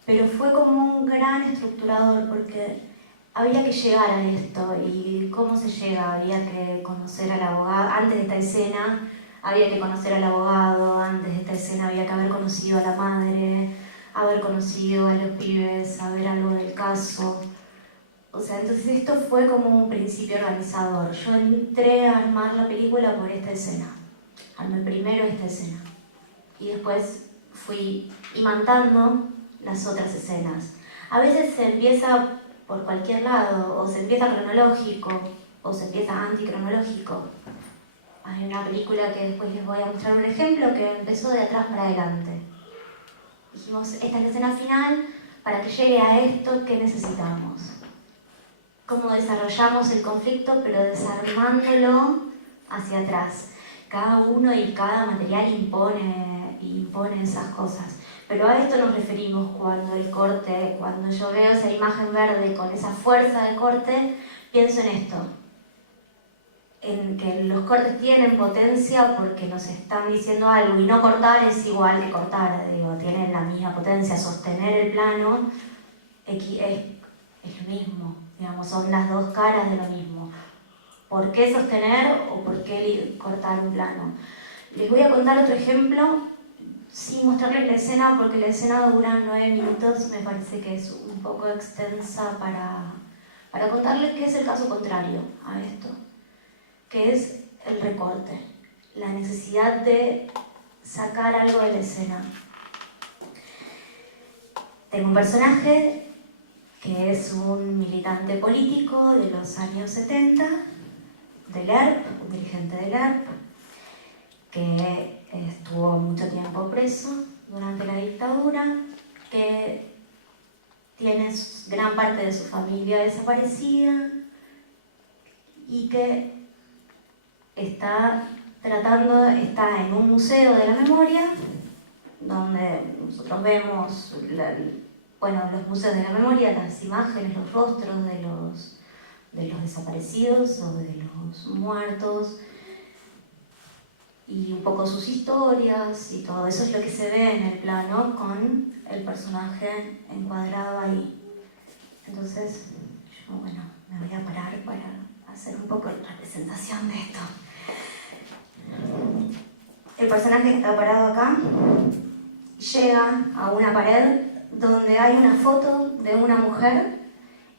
pero fue como un gran estructurador porque había que llegar a esto. ¿Y cómo se llega? Había que conocer al abogado. Antes de esta escena había que conocer al abogado, antes de esta escena había que haber conocido a la madre, haber conocido a los pibes, saber algo del caso. O sea, entonces esto fue como un principio organizador. Yo entré a armar la película por esta escena. Armé primero esta escena. Y después fui imantando las otras escenas. A veces se empieza por cualquier lado, o se empieza cronológico, o se empieza anticronológico. Hay una película que después les voy a mostrar un ejemplo que empezó de atrás para adelante. Dijimos, esta es la escena final, para que llegue a esto, ¿qué necesitamos? Cómo desarrollamos el conflicto, pero desarmándolo hacia atrás. Cada uno y cada material impone esas cosas. Pero a esto nos referimos cuando yo veo esa imagen verde con esa fuerza de corte, pienso en esto. En que los cortes tienen potencia porque nos están diciendo algo, y no cortar es igual que cortar, tienen la misma potencia. Sostener el plano es lo mismo, digamos, son las dos caras de lo mismo. ¿Por qué sostener o por qué cortar un plano? Les voy a contar otro ejemplo sin mostrarles la escena, porque la escena dura 9 minutos, me parece que es un poco extensa para contarles qué es el caso contrario a esto, que es el recorte, la necesidad de sacar algo de la escena. Tengo un personaje que es un militante político de los años 70, del ERP, un dirigente del ERP, que estuvo mucho tiempo preso durante la dictadura, que tiene gran parte de su familia desaparecida y que está en un museo de la memoria, donde nosotros vemos los museos de la memoria, las imágenes, los rostros de los desaparecidos o de los muertos, y un poco sus historias y todo eso es lo que se ve en el plano con el personaje encuadrado ahí. Entonces, yo me voy a parar para hacer un poco la presentación de esto. El personaje está parado acá, llega a una pared donde hay una foto de una mujer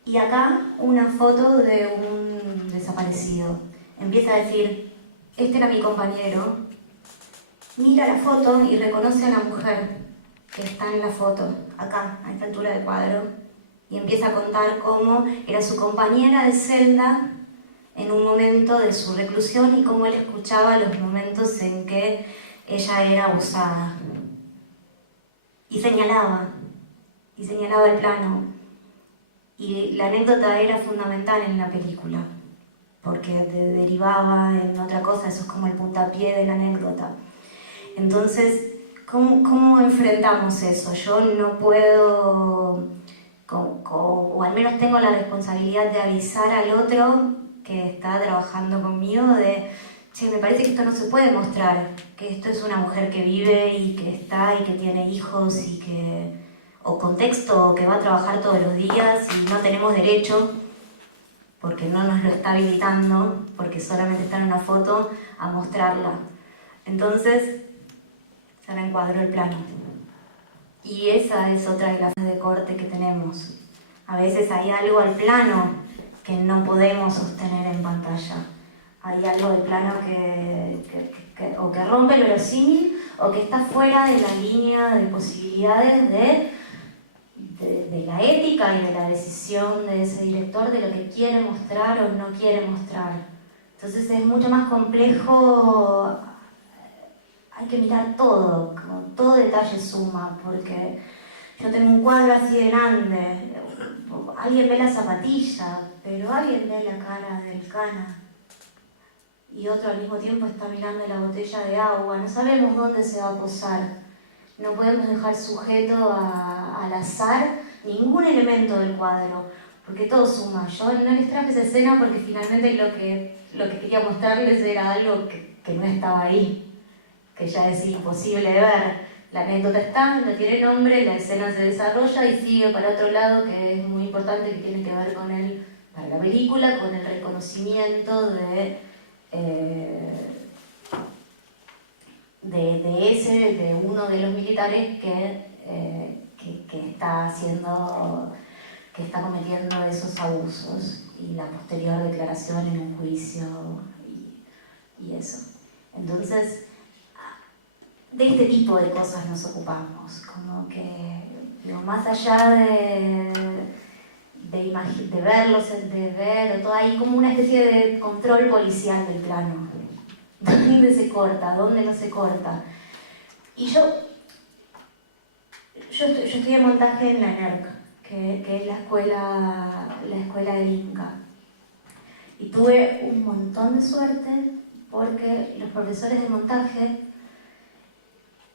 y acá una foto de un desaparecido. Empieza a decir: este era mi compañero. Mira la foto y reconoce a la mujer que está en la foto, acá, a esta altura del cuadro, y empieza a contar cómo era su compañera de celda en un momento de su reclusión y cómo él escuchaba los momentos en que ella era abusada. Y señalaba el plano. Y la anécdota era fundamental en la película, porque derivaba en otra cosa, eso es como el puntapié de la anécdota. Entonces, ¿cómo enfrentamos eso? Yo no puedo, o al menos tengo la responsabilidad de avisar al otro que está trabajando conmigo de: che, me parece que esto no se puede mostrar, que esto es una mujer que vive y que está y que tiene hijos y que, o contexto, que va a trabajar todos los días y no tenemos derecho, porque no nos lo está habilitando, porque solamente está en una foto, a mostrarla. Entonces, se me encuadró el plano. Y esa es otra de las de corte que tenemos. A veces hay algo al plano que no podemos sostener en pantalla. Hay algo del plano que rompe el verosímil o que está fuera de la línea de posibilidades de la ética y de la decisión de ese director de lo que quiere mostrar o no quiere mostrar. Entonces es mucho más complejo, hay que mirar todo, como todo detalle suma, porque un cuadro así de grande, alguien ve la zapatilla, pero alguien ve la cara del cana. Y otro al mismo tiempo está mirando la botella de agua. No sabemos dónde se va a posar. No podemos dejar sujeto al azar ningún elemento del cuadro, porque todo suma. Yo no les traje esa escena porque finalmente lo que quería mostrarles era algo que no estaba ahí, que ya es imposible de ver. La anécdota está, no tiene nombre, la escena se desarrolla y sigue para otro lado, que es muy importante, que tiene que ver con para la película, con el reconocimiento de uno de los militares que está cometiendo esos abusos, y la posterior declaración en un juicio y eso. Entonces, de este tipo de cosas nos ocupamos, como que más allá de verlos, de ver, todo, hay como una especie de control policial del plano. ¿Dónde se corta? ¿Dónde no se corta? Y yo estudié montaje en la ENERC, que es la escuela del Inca. Y tuve un montón de suerte porque los profesores de montaje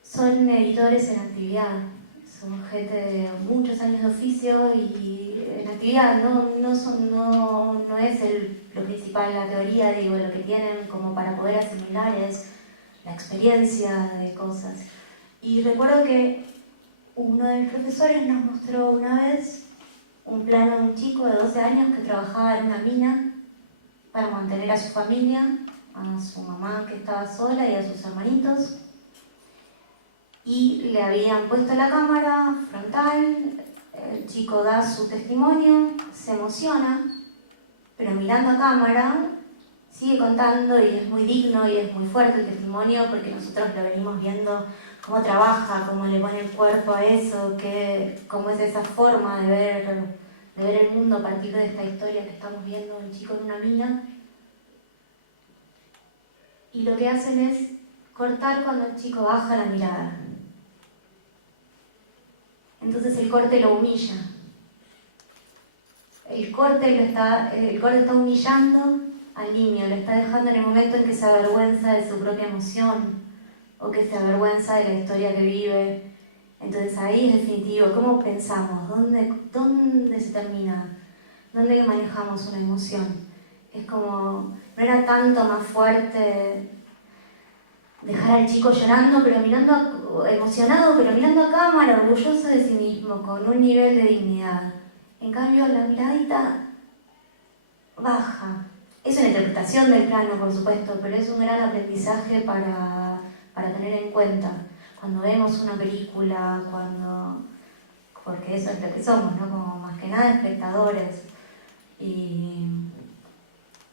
son editores en actividad, son gente de muchos años de oficio y en actividad, no es lo principal, la teoría, digo, lo que tienen como para poder asimilar es la experiencia de cosas. Y recuerdo que uno de mis profesores nos mostró una vez un plano de un chico de 12 años que trabajaba en una mina para mantener a su familia, a su mamá que estaba sola y a sus hermanitos. Y le habían puesto la cámara frontal, el chico da su testimonio, se emociona, pero mirando a cámara sigue contando y es muy digno y es muy fuerte el testimonio porque nosotros lo venimos viendo cómo trabaja, cómo le pone el cuerpo a eso, cómo es esa forma de ver el mundo a partir de esta historia que estamos viendo, un chico en una mina. Y lo que hacen es cortar cuando el chico baja la mirada. Entonces el corte lo humilla. El corte está humillando al niño, lo está dejando en el momento en que se avergüenza de su propia emoción o que se avergüenza de la historia que vive. Entonces ahí es definitivo. ¿Cómo pensamos? ¿Dónde se termina? ¿Dónde manejamos una emoción? Es como, no era tanto más fuerte dejar al chico llorando, pero emocionado, pero mirando a cámara, orgulloso de sí mismo, con un nivel de dignidad. En cambio, la miradita baja. Es una interpretación del plano, por supuesto, pero es un gran aprendizaje para tener en cuenta. Cuando vemos una película, porque eso es lo que somos, ¿no? Como más que nada espectadores. Y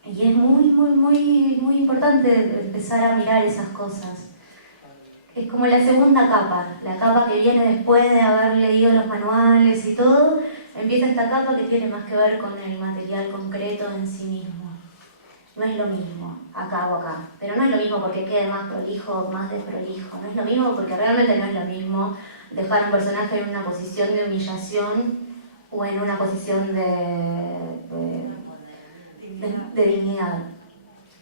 es muy, muy, muy, muy importante empezar a mirar esas cosas. Es como la segunda capa, la capa que viene después de haber leído los manuales y todo, empieza esta capa que tiene más que ver con el material concreto en sí mismo. No es lo mismo acá o acá, pero no es lo mismo porque quede más prolijo o más desprolijo, no es lo mismo porque realmente no es lo mismo dejar a un personaje en una posición de humillación o en una posición de dignidad.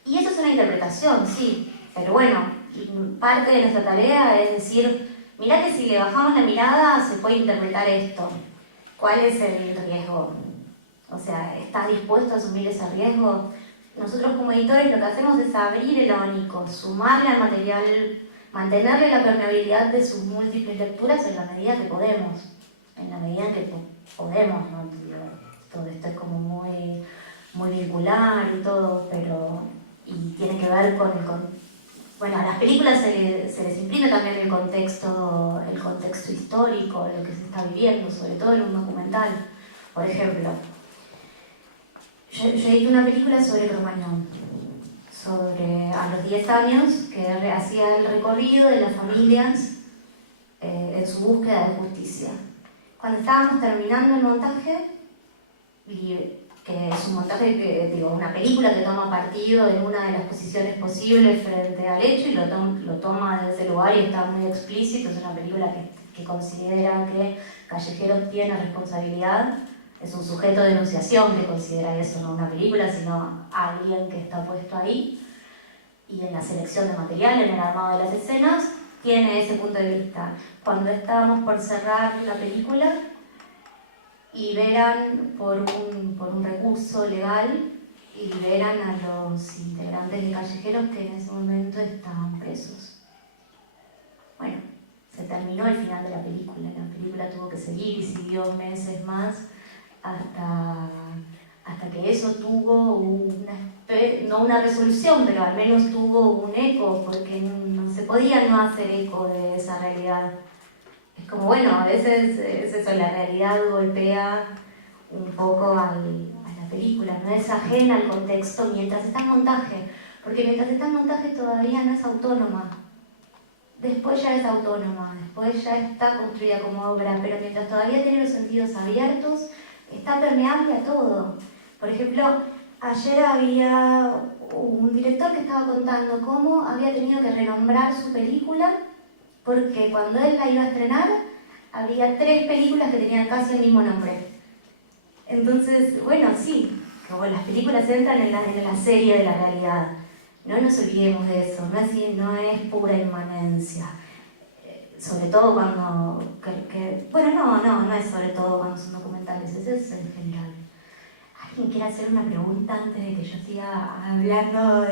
Y eso es una interpretación, sí, pero bueno, parte de nuestra tarea es decir, mirá que si le bajamos la mirada se puede interpretar esto. ¿Cuál es el riesgo? O sea, ¿estás dispuesto a asumir ese riesgo? Nosotros como editores lo que hacemos es abrir el abanico, sumarle al material, mantenerle la permeabilidad de sus múltiples lecturas en la medida que podemos. En la medida en que podemos, ¿no? Todo esto es como muy vincular y todo, y tiene que ver con bueno, a las películas se les imprime también el contexto histórico, lo que se está viviendo, sobre todo en un documental. Por ejemplo, yo hice una película sobre Cromañón, a los 10 años, que hacía el recorrido de las familias en su búsqueda de justicia. Cuando estábamos terminando el montaje, que es un montaje una película que toma partido en una de las posiciones posibles frente al hecho y lo toma desde ese lugar y está muy explícito, es una película que que considera que Callejeros tiene responsabilidad, es un sujeto de enunciación que considera eso, no una película, sino alguien que está puesto ahí, y en la selección de material, en el armado de las escenas, tiene ese punto de vista. Cuando estábamos por cerrar la película, liberan por un recurso legal, y liberan a los integrantes de Callejeros que en ese momento estaban presos. Bueno, se terminó el final de la película tuvo que seguir y siguió meses más hasta que eso tuvo no una resolución, pero al menos tuvo un eco, porque no se podía no hacer eco de esa realidad. Es como, bueno, a veces es eso, la realidad golpea un poco a la película, no es ajena al contexto mientras está en montaje, porque mientras está en montaje todavía no es autónoma. Después ya es autónoma, después ya está construida como obra, pero mientras todavía tiene los sentidos abiertos, está permeable a todo. Por ejemplo, ayer había un director que estaba contando cómo había tenido que renombrar su película, porque cuando él la iba a estrenar, había 3 películas que tenían casi el mismo nombre. Entonces, bueno, sí, como las películas entran en la serie de la realidad. No nos olvidemos de eso, no es pura inmanencia. Sobre todo cuando... bueno, no es sobre todo cuando son documentales, eso es en general. ¿Alguien quiere hacer una pregunta antes de que yo siga hablando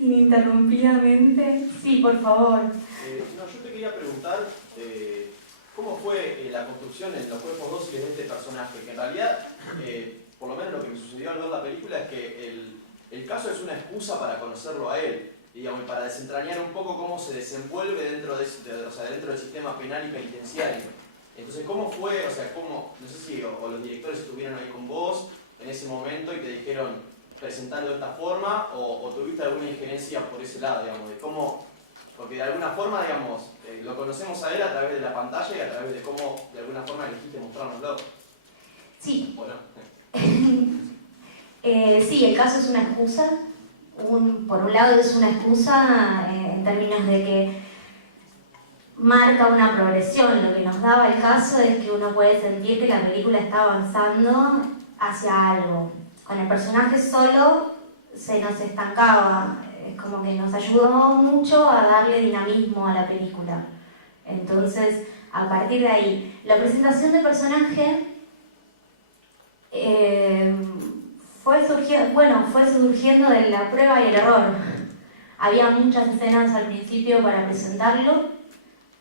ininterrumpidamente? Sí, por favor. No, yo te quería preguntar cómo fue la construcción en los cuerpos dóciles de este personaje, que en realidad, por lo menos lo que me sucedió al ver la película es que el caso es una excusa para conocerlo a él, digamos, para desentrañar un poco cómo se desenvuelve dentro del sistema penal y penitenciario. Entonces, ¿cómo fue? O sea, no sé si o los directores estuvieron ahí con vos en ese momento y te dijeron presentarlo de esta forma, o tuviste alguna injerencia por ese lado, digamos, de cómo, porque de alguna forma, digamos, lo conocemos a él a través de la pantalla y a través de cómo, de alguna forma, elegiste mostrárnoslo. Sí. Bueno. Sí, el caso es una excusa. Por un lado es una excusa en términos de que marca una progresión. Lo que nos daba el caso es que uno puede sentir que la película está avanzando hacia algo. Con el personaje solo se nos estancaba, es como que nos ayudó mucho a darle dinamismo a la película. Entonces, a partir de ahí, la presentación del personaje fue surgiendo de la prueba y el error. Había muchas escenas al principio para presentarlo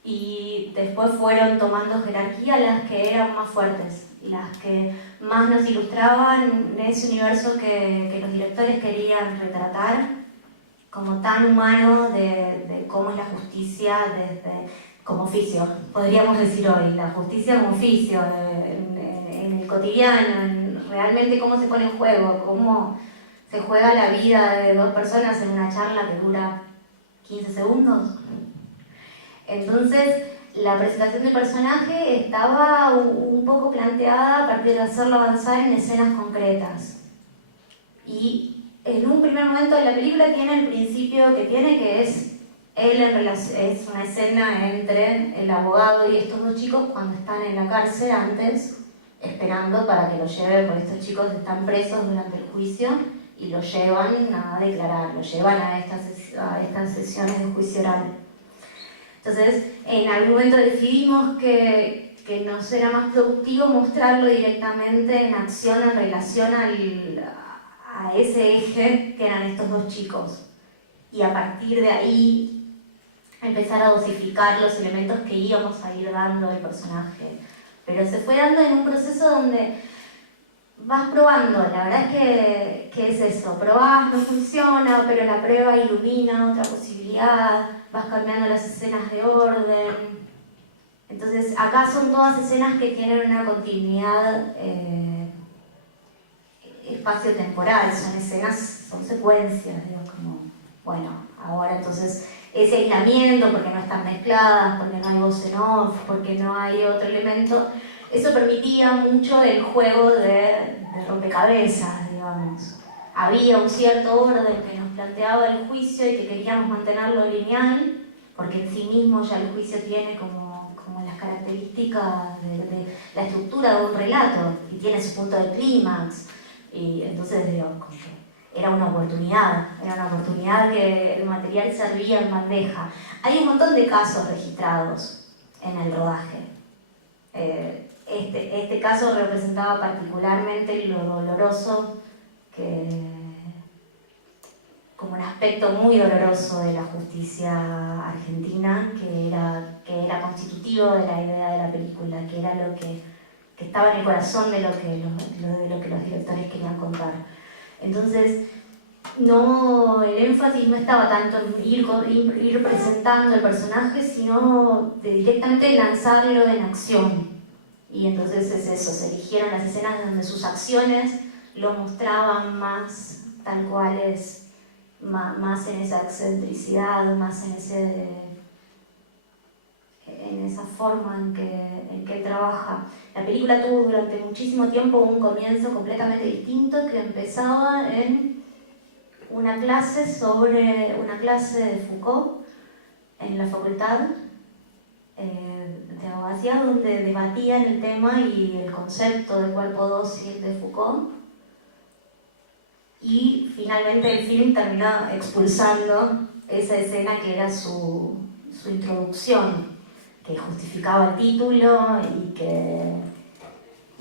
y después fueron tomando jerarquía las que eran más fuertes, las que más nos ilustraban ese universo que los directores querían retratar como tan humano de cómo es la justicia como oficio, podríamos decir hoy, la justicia como oficio, en el cotidiano, realmente cómo se pone en juego, cómo se juega la vida de 2 personas en una charla que dura 15 segundos. Entonces, la presentación del personaje estaba un poco planteada a partir de hacerlo avanzar en escenas concretas. Y en un primer momento de la película tiene el principio que tiene, que es es una escena entre el abogado y estos 2 chicos cuando están en la cárcel antes, esperando para que los lleven, porque estos chicos están presos durante el juicio y los llevan a declarar, los llevan a estas sesiones de juicio oral. Entonces, en algún momento decidimos que nos era más productivo mostrarlo directamente en acción en relación a ese eje que eran estos 2 chicos. Y a partir de ahí empezar a dosificar los elementos que íbamos a ir dando al personaje. Pero se fue dando en un proceso donde vas probando, la verdad es que es eso, probás, no funciona, pero la prueba ilumina otra posibilidad, vas cambiando las escenas de orden. Entonces acá son todas escenas que tienen una continuidad espacio-temporal, son escenas, son secuencias, digo, como, bueno, ahora entonces ese aislamiento, porque no están mezcladas, porque no hay voz en off, porque no hay otro elemento, eso permitía mucho el juego de rompecabezas, digamos. Había un cierto orden que nos planteaba el juicio y que queríamos mantenerlo lineal, porque en sí mismo ya el juicio tiene como las características de la estructura de un relato y tiene su punto de clímax, y entonces digo, como que era una oportunidad que el material servía en bandeja. Hay un montón de casos registrados en el rodaje. Este caso representaba particularmente lo doloroso, como un aspecto muy doloroso de la justicia argentina, que era constitutivo de la idea de la película, que era lo que estaba en el corazón de lo que los directores querían contar. Entonces, el énfasis no estaba tanto en ir presentando el personaje, sino de directamente lanzarlo en acción. Y entonces es eso, se eligieron las escenas donde sus acciones lo mostraban más tal cual es, más en esa excentricidad, más en esa forma en que él trabaja. La película tuvo durante muchísimo tiempo un comienzo completamente distinto, que empezaba en una clase de Foucault en la facultad de abogacía, donde debatían el tema y el concepto del cuerpo dócil de Foucault. Y finalmente el film terminó expulsando esa escena que era su introducción, que justificaba el título y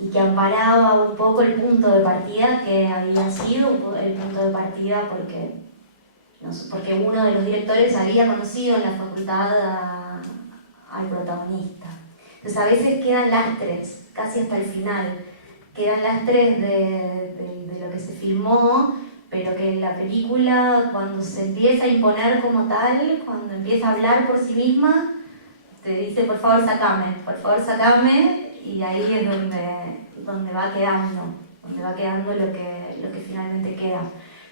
que amparaba un poco el punto de partida que había sido el punto de partida porque uno de los directores había conocido en la facultad al protagonista. Entonces a veces quedan lastres, casi hasta el final, quedan lastres de lo que se filmó, pero que en la película, cuando se empieza a imponer como tal, cuando empieza a hablar por sí misma, te dice por favor sacame, y ahí es donde va quedando lo que finalmente queda.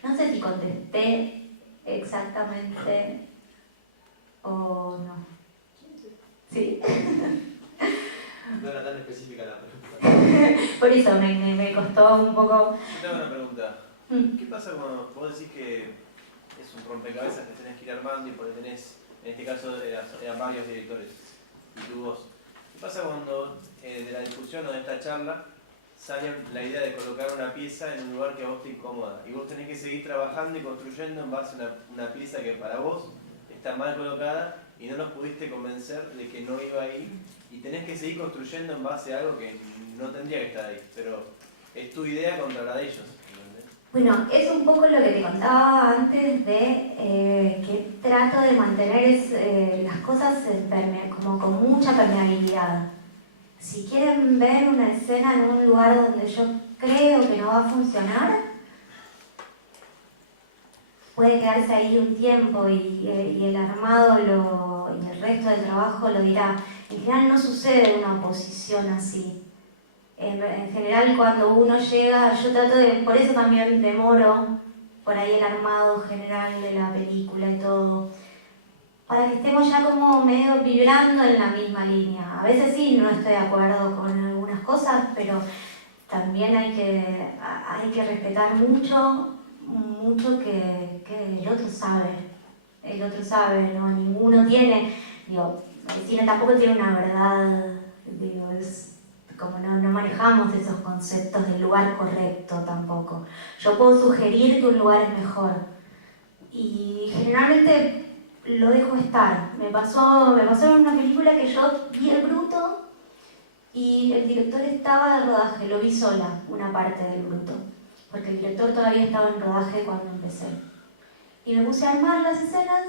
No sé si contesté exactamente o no. ¿Sí? No era tan específica la pregunta. Por eso me costó un poco. Yo tengo una pregunta. ¿Qué pasa cuando vos decís que es un rompecabezas que tenés que ir armando y porque tenés, en este caso eran varios directores y tu voz? ¿Qué pasa cuando de la discusión o de esta charla sale la idea de colocar una pieza en un lugar que a vos te incomoda y vos tenés que seguir trabajando y construyendo en base a una pieza que para vos está mal colocada y no los pudiste convencer de que no iba ahí y tenés que seguir construyendo en base a algo que no tendría que estar ahí, pero es tu idea contra la de ellos? Bueno, es un poco lo que te contaba antes de que trato de mantener las cosas como con mucha permeabilidad. Si quieren ver una escena en un lugar donde yo creo que no va a funcionar, puede quedarse ahí un tiempo y el armado y el resto del trabajo lo dirá. En general no sucede una oposición así. En general cuando uno llega, yo trato por eso también demoro por ahí el armado general de la película y todo, para que estemos ya como medio vibrando en la misma línea. A veces sí, no estoy de acuerdo con algunas cosas, pero también hay que respetar mucho que el otro sabe, ¿no? Ninguno tiene, el cine tampoco tiene una verdad, es como no manejamos esos conceptos del lugar correcto tampoco. Yo puedo sugerir que un lugar es mejor y generalmente lo dejo estar. Me pasó en una película que yo vi El Bruto y el director estaba de rodaje, lo vi sola, una parte del Bruto, porque el director todavía estaba en rodaje cuando empecé. Y me puse a armar las escenas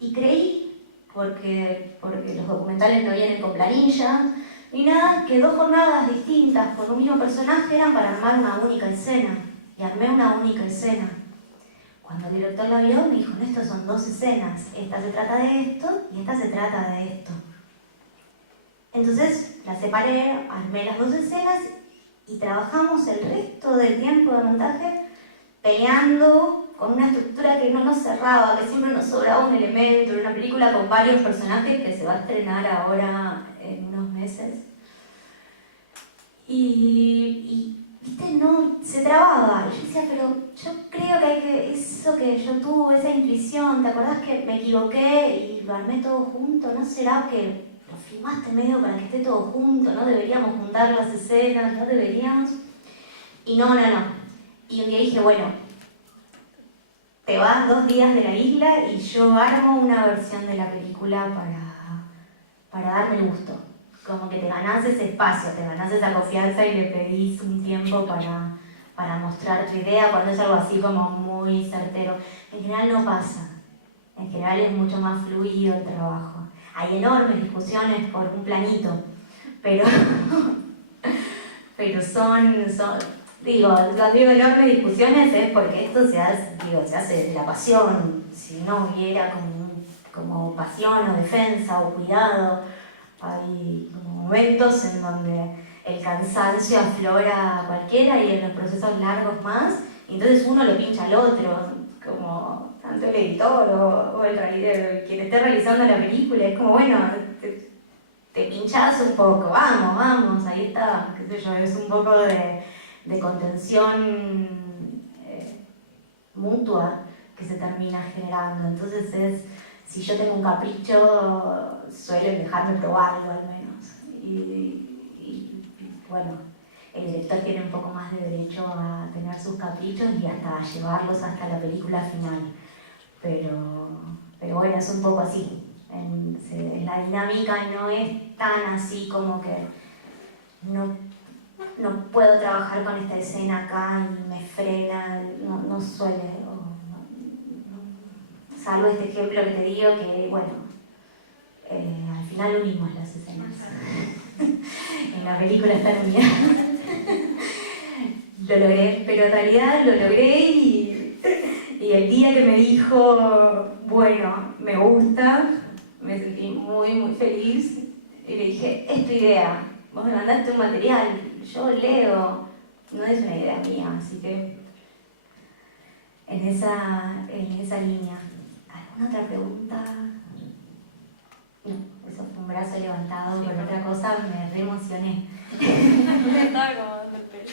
y creí, porque los documentales no vienen con planilla ni nada, que 2 jornadas distintas con un mismo personaje eran para armar una única escena. Y armé una única escena. Cuando el director la vio, me dijo, estas son 2 escenas. Esta se trata de esto y esta se trata de esto. Entonces las separé, armé las 2 escenas y trabajamos el resto del tiempo de montaje peleando con una estructura que no nos cerraba, que siempre nos sobraba un elemento en una película con varios personajes que se va a estrenar ahora en unos meses. Y viste, no, se trababa. Y yo decía, pero yo creo creo que hay que, eso que yo tuve, esa intuición, ¿te acordás que me equivoqué y lo armé todo junto? ¿No será que lo filmaste medio para que esté todo junto? ¿No deberíamos juntar las escenas? ¿No deberíamos? Y no. Y un día dije, bueno, te vas 2 días de la isla y yo armo una versión de la película para darme el gusto. Como que te ganás ese espacio, te ganás esa confianza y le pedís un tiempo para mostrar tu idea cuando es algo así como muy certero. En general no pasa, en general es mucho más fluido el trabajo. Hay enormes discusiones por un planito, pero son digo, cuando digo enormes discusiones es porque esto se hace de la pasión. Si no hubiera como pasión o defensa o cuidado, hay como momentos en donde el cansancio aflora a cualquiera y en los procesos largos más, y entonces uno lo pincha al otro, como tanto el editor o el quien esté realizando la película, es como, bueno, te pinchás un poco, vamos, ahí está, qué sé yo, es un poco de contención mutua que se termina generando. Entonces si yo tengo un capricho, suelen dejarme probarlo al menos. Y bueno, el director tiene un poco más de derecho a tener sus caprichos y hasta a llevarlos hasta la película final. Pero bueno, es un poco así. En la dinámica no es tan así como que no puedo trabajar con esta escena acá y me frena, no suele, salvo este ejemplo que te digo que, bueno, al final unimos las escenas. En la película están unidas. Lo logré, pero en realidad lo logré y el día que me dijo, bueno, me gusta, me sentí muy, muy feliz y le dije, es tu idea, vos me mandaste un material, yo leo, no es una idea mía, así que en esa línea. ¿Alguna otra pregunta? No, eso fue un brazo levantado, sí, por otra cosa me re emocioné. Estaba como dando el pelo.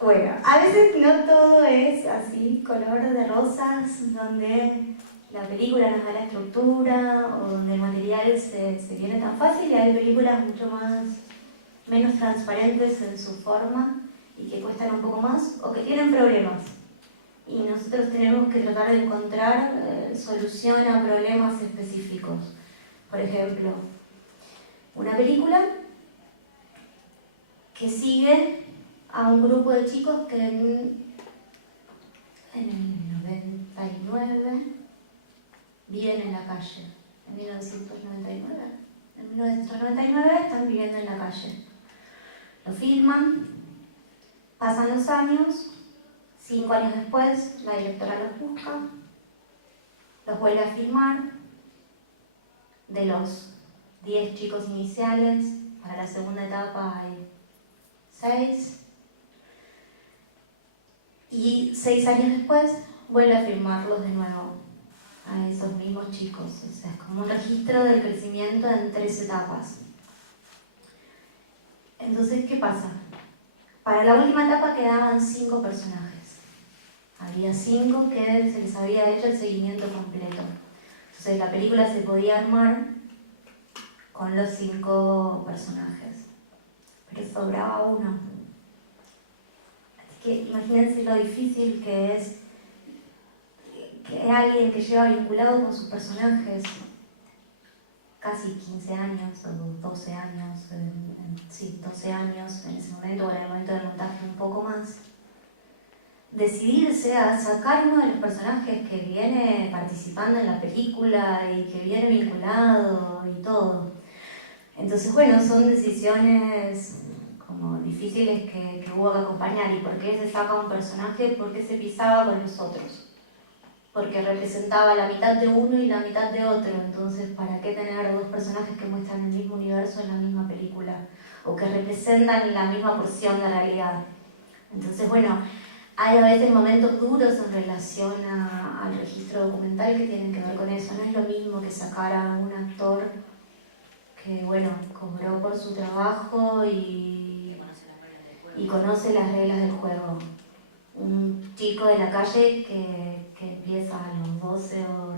Bueno, a veces no todo es así, color de rosas, donde la película nos da la estructura o donde el material se viene tan fácil, y hay películas mucho menos transparentes en su forma y que cuestan un poco más o que tienen problemas. Y nosotros tenemos que tratar de encontrar solución a problemas específicos. Por ejemplo, una película que sigue a un grupo de chicos que en el 99 viven en la calle. En 1999. En 1999 están viviendo en la calle. Lo filman, pasan los años, 5 años después la directora los busca, los vuelve a filmar. De los 10 chicos iniciales, para la segunda etapa hay 6. Y 6 años después vuelve a filmarlos de nuevo a esos mismos chicos. O sea, es como un registro del crecimiento en 3 etapas. Entonces, ¿qué pasa? Para la última etapa quedaban 5 personajes. Había 5 que se les había hecho el seguimiento completo. Entonces la película se podía armar con los 5 personajes. Pero sobraba uno. Así que imagínense lo difícil que es que alguien que lleva vinculado con sus personajes casi 15 años o 12 años, 12 años en ese momento, o en el momento del montaje un poco más, decidirse a sacar uno de los personajes que viene participando en la película y que viene vinculado y todo. Entonces, bueno, son decisiones como difíciles que hubo que acompañar. ¿Y por qué se saca un personaje? ¿Por qué se pisaba con los otros? Porque representaba la mitad de uno y la mitad de otro. Entonces, ¿para qué tener 2 personajes que muestran el mismo universo en la misma película? O que representan la misma porción de realidad. Entonces, bueno, hay a veces momentos duros en relación al registro documental que tienen que ver con eso. No es lo mismo que sacar a un actor que, bueno, cobró por su trabajo y conoce las reglas del juego. un chico de la calle que empieza a los 12 o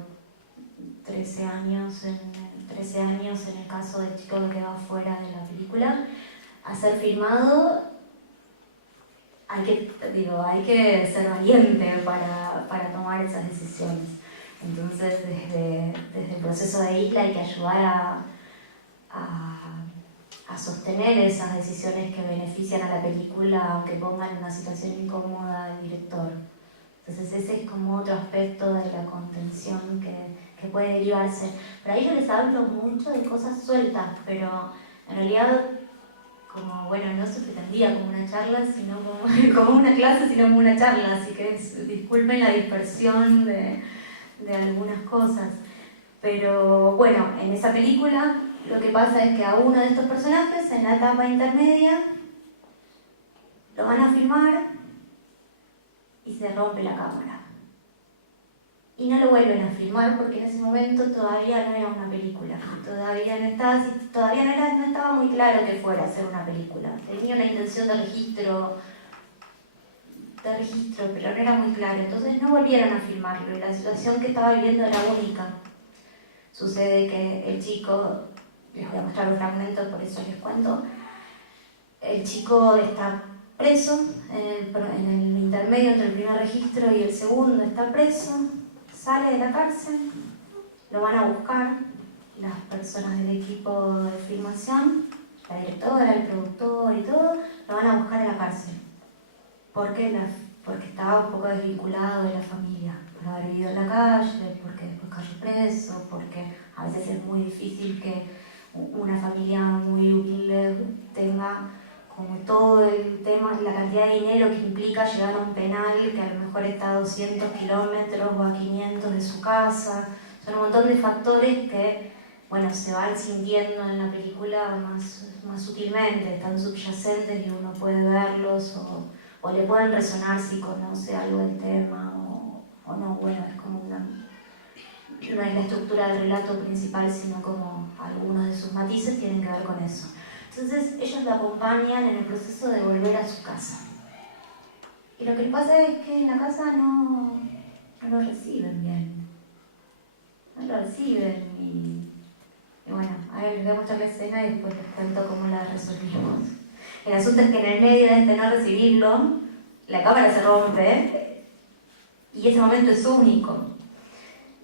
13 años, en el caso del chico que queda fuera de la película, a ser filmado. Hay que ser valiente para tomar esas decisiones. Entonces, desde el proceso de Isla hay que ayudar a sostener esas decisiones que benefician a la película, aunque pongan en una situación incómoda al director. Entonces ese es como otro aspecto de la contención que puede derivarse. Pero ahí yo les hablo mucho de cosas sueltas, pero en realidad, como, bueno, no se pretendía como una charla, sino como una clase, sino como una charla, así que disculpen la dispersión de algunas cosas. Pero bueno, en esa película lo que pasa es que a uno de estos personajes, en la etapa intermedia, lo van a filmar y se rompe la cámara. Y no lo vuelven a filmar porque en ese momento todavía no era una película. Todavía no estaba muy claro que fuera a ser una película. Tenía una intención de registro, pero no era muy claro. Entonces no volvieron a filmarlo y la situación que estaba viviendo era única. Sucede que el chico, les voy a mostrar un fragmento, por eso les cuento, el chico está preso, en el intermedio entre el primer registro y el segundo está preso, sale de la cárcel, lo van a buscar las personas del equipo de filmación, la directora, el productor y todo, lo van a buscar en la cárcel. ¿Por qué? Porque estaba un poco desvinculado de la familia, por haber vivido en la calle, porque después cayó preso, porque a veces es muy difícil que una familia muy humilde tenga como todo el tema, la cantidad de dinero que implica llegar a un penal que a lo mejor está a 200 kilómetros o a 500 de su casa. Son un montón de factores que, bueno, se van sintiendo en la película más sutilmente, están subyacentes y uno puede verlos o le pueden resonar si conoce algo del tema o no. Bueno, es como no es la estructura del relato principal, sino como algunos de sus matices tienen que ver con eso. Entonces ellos lo acompañan en el proceso de volver a su casa. Y lo que les pasa es que en la casa no lo reciben bien. No lo reciben y bueno, a ver, les voy a mostrar la escena y después les cuento cómo la resolvimos. El asunto es que en el medio de no recibirlo, la cámara se rompe y ese momento es único.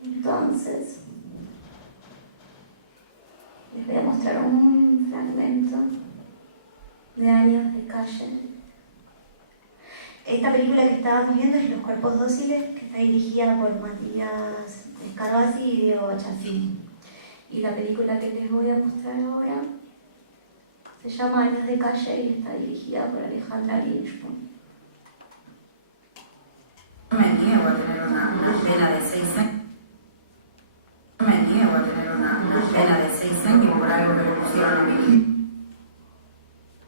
Entonces, les voy a mostrar un fragmento de Años de calle. Esta película que estábamos viendo es Los cuerpos dóciles, que está dirigida por Matías Escarabasi y Diego Bachafín. Y la película que les voy a mostrar ahora se llama Años de calle y está dirigida por Alejandra Lynchburg. Me niego a tener una pena de 6 años. Me niego a tener una pena de 6 años por algo que le pusieron a mi hijo.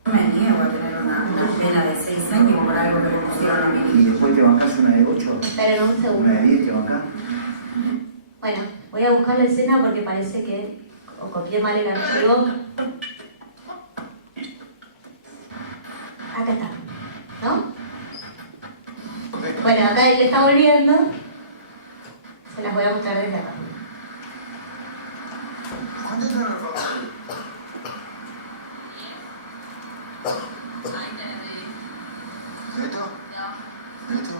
Me niego a tener una pena de 6 años por algo que le pusieron a mi hijo. ¿Y después te bancás una de 8? Esperen un segundo. ¿Una de 10 te bancás? Bueno, voy a buscar la escena porque parece que o copié mal el archivo. Acá está, ¿no? Bueno, acá él está volviendo. Se las voy a mostrar desde acá. ¿Neto? ¿Neto?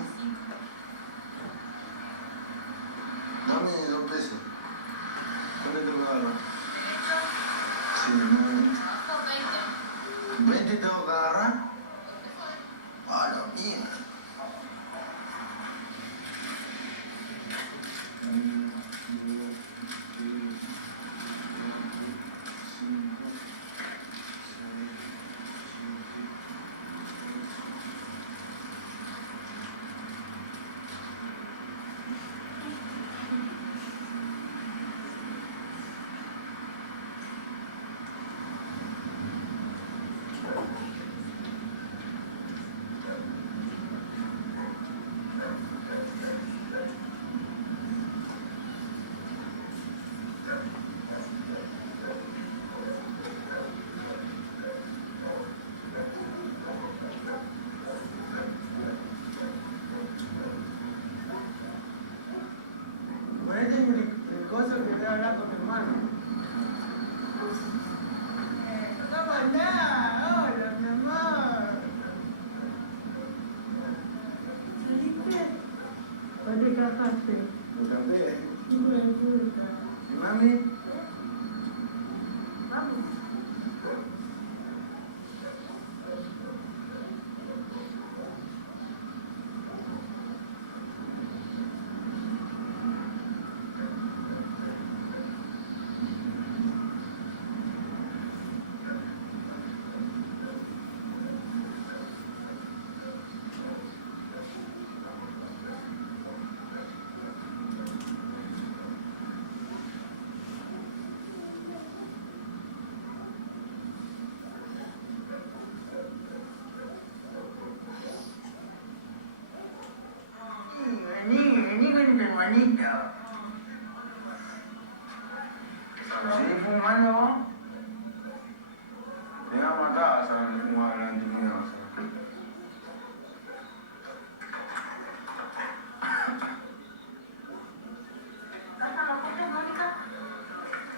Dame 2 pesos. ¿Dónde tengo que agarrar? Sí, no. ¿20 tengo que agarrar? Ah, no, mierda. cantaste? ¿Lo canté? ¿Y mami? Vamos. Vení con tu hermanito. ¿Seguís fumando vos? Llegamos a casa donde fumaba la antifinosa. ¿Estamos juntos, Mónica?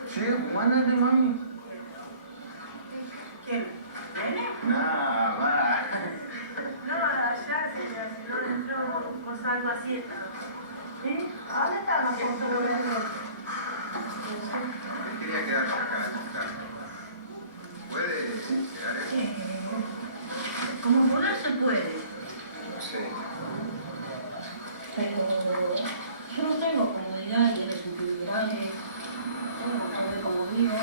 ¿Sí? ¿Fumándote, mami? ¿Quién? ¿Nene? No, va. No, allá si no entró Gonzalo a siesta. ¿Sí? ¿A dónde estamos con quería quedarse acá. ¿Puede quedar aquí? Como poder se puede. Sí. Pero yo no tengo comodidad y exclusividad. No sé cómo vivo.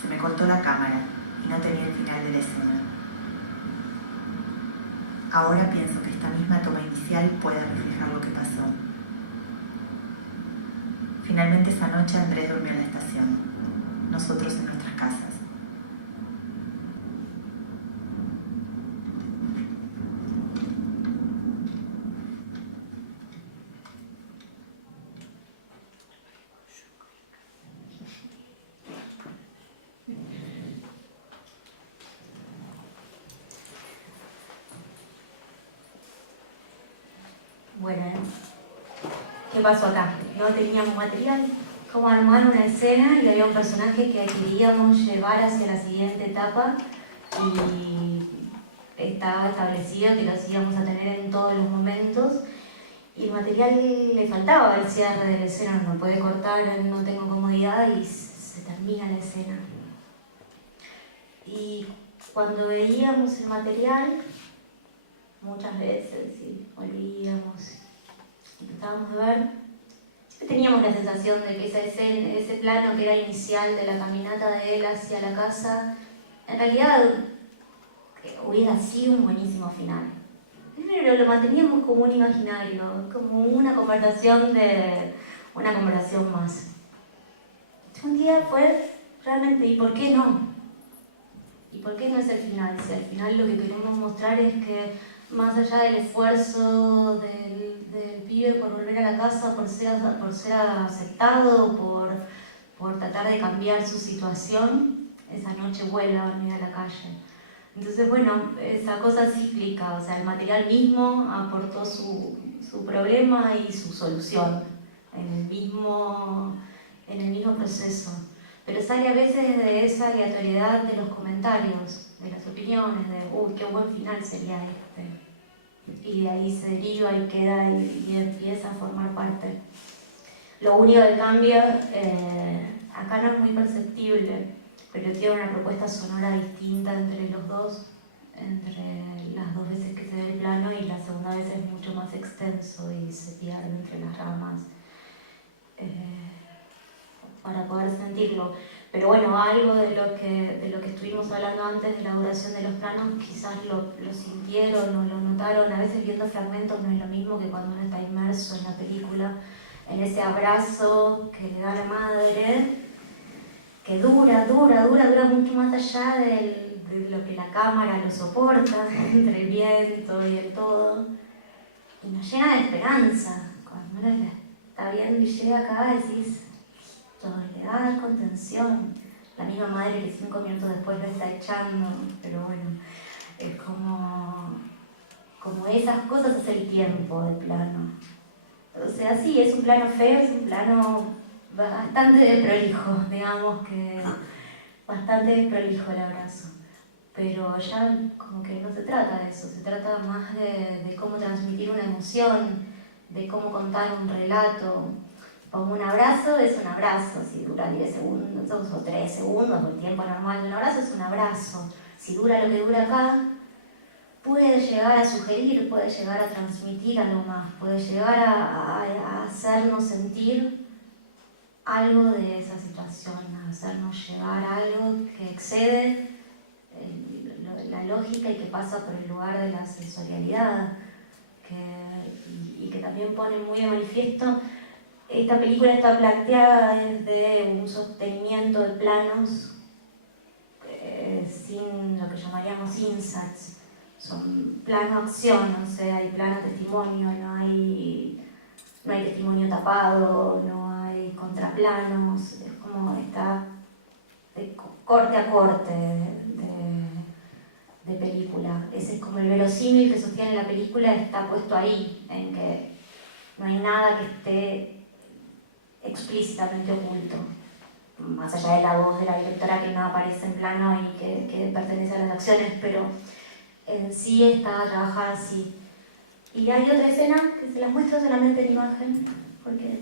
Se me cortó la cámara y no tenía el final de la escena. Ahora pienso que esta misma toma inicial puede reflejar lo que pasó. Finalmente esa noche Andrés durmió en la estación, nosotros en nuestras casas. Bueno, ¿qué pasó acá? No teníamos material. Cómo armar una escena y había un personaje que queríamos llevar hacia la siguiente etapa y estaba establecido que los íbamos a tener en todos los momentos y el material le faltaba el cierre de la escena, no puede cortar, no tengo comodidad y se termina la escena. Y cuando veíamos el material, muchas veces, sí, olvidamos, intentábamos de ver, siempre teníamos la sensación de que esa escena, ese plano que era inicial de la caminata de él hacia la casa, en realidad hubiera sido un buenísimo final. Pero lo manteníamos como un imaginario, como una conversación más. Un día fue realmente, ¿y por qué no? ¿Y por qué no es el final? Si al final lo que queremos mostrar es que más allá del esfuerzo del pibe por volver a la casa, por ser aceptado, por tratar de cambiar su situación, esa noche vuelve a dormir a la calle. Entonces, bueno, esa cosa cíclica, o sea, el material mismo aportó su problema y su solución en el mismo proceso. Pero sale a veces de esa aleatoriedad de los comentarios, de las opiniones, de uy, qué buen final sería este. Y de ahí se deriva y queda y empieza a formar parte. Lo único que cambia, acá no es muy perceptible, pero tiene una propuesta sonora distinta entre los dos, entre las dos veces que se ve el plano y la segunda vez es mucho más extenso y se pierde entre las ramas para poder sentirlo. Pero bueno, algo de lo que estuvimos hablando antes de la duración de los planos, quizás lo sintieron o lo notaron. A veces viendo fragmentos no es lo mismo que cuando uno está inmerso en la película, en ese abrazo que le da la madre, que dura mucho más allá de lo que la cámara lo soporta, entre el viento y el todo. Y nos llena de esperanza. Cuando uno está viendo y llega acá, decís, le va a dar contención. La misma madre que 5 minutos después lo está echando, pero bueno, es como esas cosas es el tiempo del plano. O sea, sí, es un plano feo, es un plano bastante desprolijo, digamos que bastante desprolijo el abrazo. Pero ya como que no se trata de eso, se trata más de cómo transmitir una emoción, de cómo contar un relato. Como un abrazo es un abrazo, si dura 10 segundos o 3 segundos, o el tiempo normal de un abrazo es un abrazo. Si dura lo que dura acá, puede llegar a sugerir, puede llegar a transmitir algo más, puede llegar a hacernos sentir algo de esa situación, a hacernos llegar a algo que excede la lógica y que pasa por el lugar de la sensorialidad, y que también pone muy de manifiesto. Esta película está planteada desde un sostenimiento de planos sin lo que llamaríamos inserts. Son plano acción, o sea, hay plano testimonio, no hay testimonio tapado, no hay contraplanos, es como está de corte a corte de película. Ese es como el verosímil que sostiene la película, está puesto ahí, en que no hay nada que esté explícitamente oculto, más allá de la voz de la directora que no aparece en plano y que pertenece a las acciones, pero en sí está trabajada así. Y hay otra escena que se las muestro solamente en imagen, porque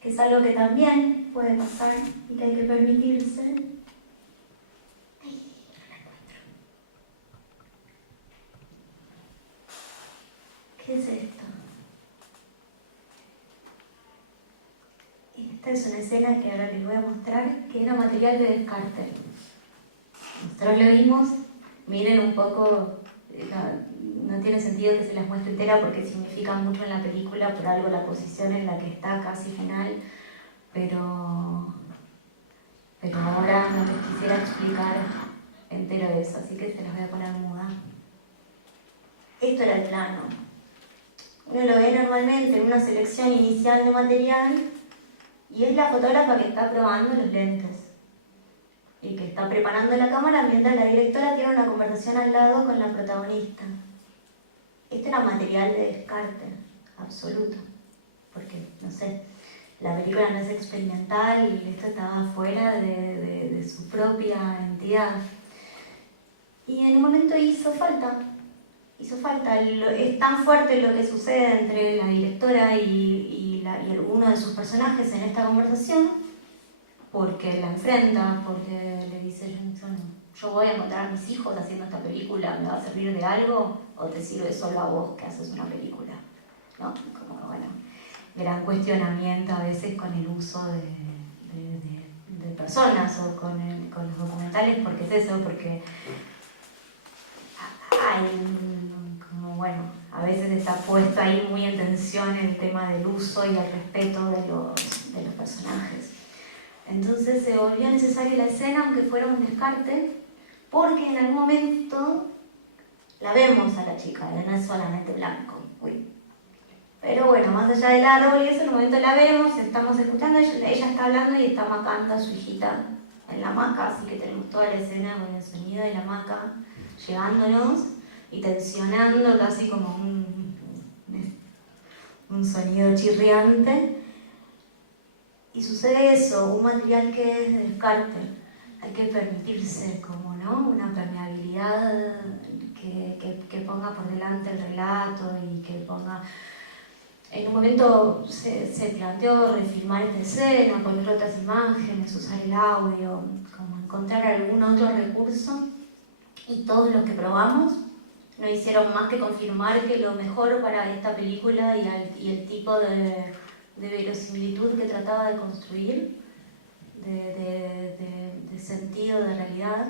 que es algo que también puede pasar y que hay que permitirse. ¿Qué es esto? Esta es una escena que ahora les voy a mostrar, que era material de descarte. Nosotros lo vimos, miren un poco, no tiene sentido que se las muestre entera porque significa mucho en la película, por algo la posición en la que está casi final, pero ahora no les quisiera explicar entero eso, así que se las voy a poner muda. Esto era el plano. Uno lo ve normalmente en una selección inicial de material y es la fotógrafa que está probando los lentes y que está preparando la cámara mientras la directora tiene una conversación al lado con la protagonista. Este era material de descarte absoluto, porque, no sé, la película no es experimental y esto estaba fuera de su propia entidad. Y en un momento hizo falta. Es tan fuerte lo que sucede entre la directora y uno de sus personajes en esta conversación, porque la enfrenta, porque le dice, yo voy a encontrar a mis hijos haciendo esta película, ¿me va a servir de algo? ¿O te sirve solo a vos que haces una película? ¿No? Como que, bueno, gran cuestionamiento a veces con el uso de personas o con los documentales, porque es eso, porque hay como, bueno, a veces está puesto ahí muy en tensión el tema del uso y el respeto de los personajes. Entonces se volvió necesaria la escena, aunque fuera un descarte, porque en algún momento la vemos a la chica, no es solamente blanco. Uy. Pero bueno, más allá del árbol y eso, en un momento la vemos, estamos escuchando, ella está hablando y está amacando a su hijita en la hamaca, así que tenemos toda la escena con el sonido de la hamaca llegándonos y tensionando casi como un sonido chirriante. Y sucede eso, un material que es de descarte. Hay que permitirse como, ¿no? Una permeabilidad que ponga por delante el relato y que ponga... En un momento se planteó refilmar esta escena, poner otras imágenes, usar el audio, como encontrar algún otro recurso, y todos los que probamos no hicieron más que confirmar que lo mejor para esta película y el tipo de verosimilitud que trataba de construir, de sentido, de realidad,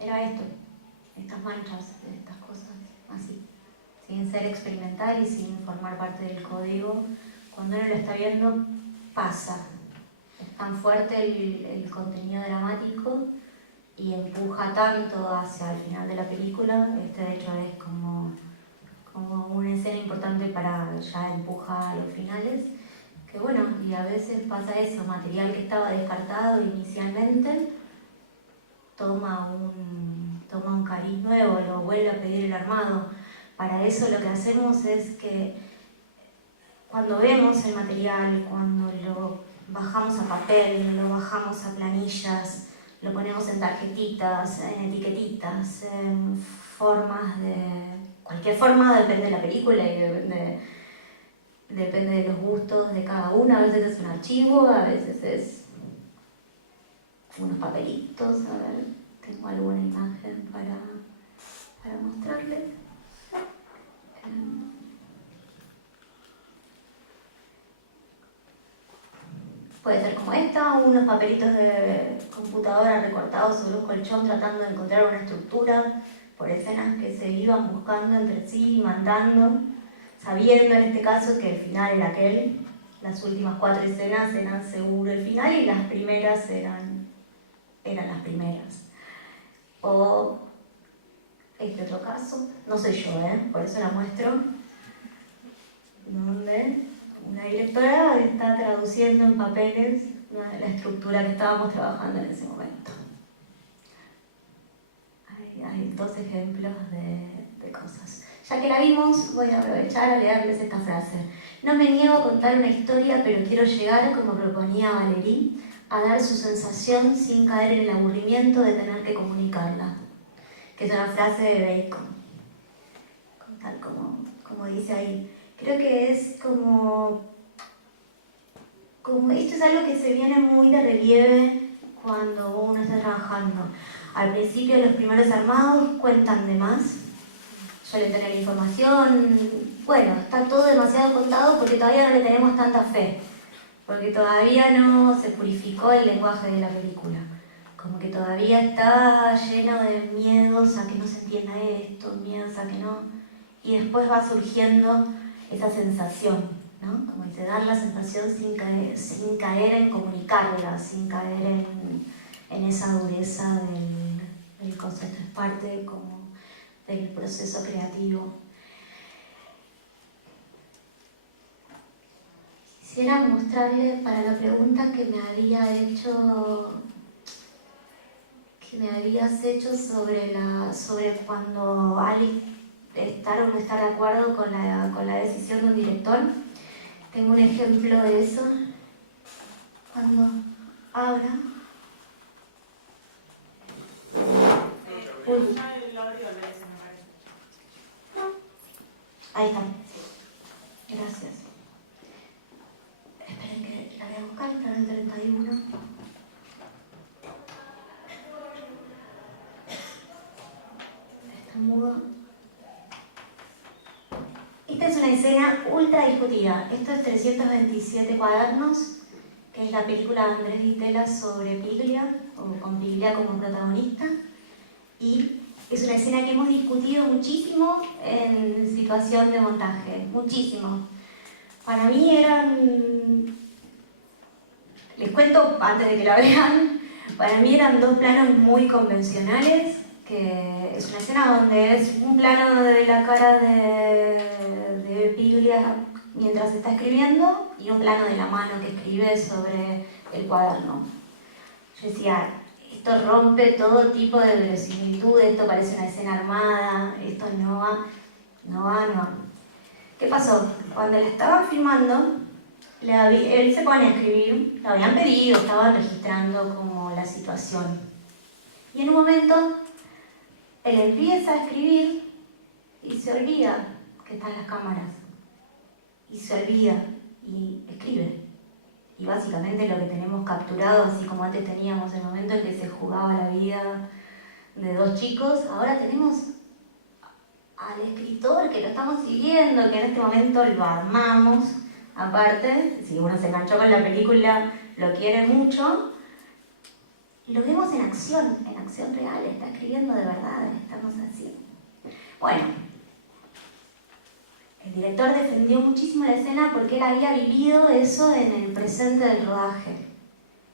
era esto, estas manchas, estas cosas así, sin ser experimental y sin formar parte del código. Cuando uno lo está viendo, pasa. Es tan fuerte el contenido dramático y empuja tanto hacia el final de la película. De hecho es como una escena importante para ya empujar a los finales, que bueno, y a veces pasa eso, material que estaba descartado inicialmente toma un cariz nuevo, lo vuelve a pedir el armado. Para eso lo que hacemos es que cuando vemos el material, cuando lo bajamos a papel, lo bajamos a planillas, lo ponemos en tarjetitas, en etiquetitas, en formas de... cualquier forma, depende de la película y depende de los gustos de cada una. A veces es un archivo, a veces es unos papelitos. A ver, tengo alguna imagen para mostrarles. Puede ser como esta, unos papelitos de computadora recortados sobre un colchón tratando de encontrar una estructura por escenas que se iban buscando entre sí y mandando, sabiendo en este caso que el final era aquel. Las últimas 4 escenas eran seguro el final y las primeras eran las primeras. O este otro caso, no soy yo, por eso la muestro, donde una directora está traduciendo en papeles la estructura que estábamos trabajando en ese momento. Hay 2 ejemplos de cosas. Ya que la vimos, voy a aprovechar a leerles esta frase. No me niego a contar una historia, pero quiero llegar, como proponía Valérie, a dar su sensación sin caer en el aburrimiento de tener que comunicarla. Que es una frase de Bacon, tal como dice ahí. Creo que es como esto es algo que se viene muy de relieve cuando uno está trabajando. Al principio los primeros armados cuentan de más, suelen tener información, bueno, está todo demasiado contado porque todavía no le tenemos tanta fe, porque todavía no se purificó el lenguaje de la película. Como que todavía está lleno de miedos a que no se entienda esto, miedos a que no... Y después va surgiendo esa sensación, ¿no? Como dice, dar la sensación sin caer en comunicarla, sin caer en esa dureza del concepto. Es parte como del proceso creativo. Quisiera mostrarle para la pregunta que me habías hecho sobre cuando Ali estar o no estar de acuerdo con la decisión de un director. Tengo un ejemplo de eso. Cuando abra. Ahí está. Gracias. Esperen que la voy a buscar, está en el 31. Está mudo. Esta es una escena ultra discutida. Esto es 327 cuadernos, que es la película de Andrés Vitela sobre Piglia, o con Piglia como protagonista. Y es una escena que hemos discutido muchísimo en situación de montaje, muchísimo. Para mí eran, les cuento antes de que la vean, para mí eran 2 planos muy convencionales, que es una escena donde es un plano de la cara de Piglia mientras está escribiendo y un plano de la mano que escribe sobre el cuaderno. Yo decía, esto rompe todo tipo de verosimilitud, esto parece una escena armada, esto no va. ¿Qué pasó? Cuando la estaban filmando, él se pone a escribir, lo habían pedido, estaban registrando como la situación. Y en un momento, él empieza a escribir y se olvida que están las cámaras. Y se olvida y escribe. Y básicamente lo que tenemos capturado, así como antes teníamos el momento en que se jugaba la vida de 2 chicos, ahora tenemos al escritor que lo estamos siguiendo, que en este momento lo armamos. Aparte, si uno se enganchó con la película, lo quiere mucho, y lo vemos en acción real, está escribiendo de verdad, estamos así. Bueno, el director defendió muchísimo la escena porque él había vivido eso en el presente del rodaje.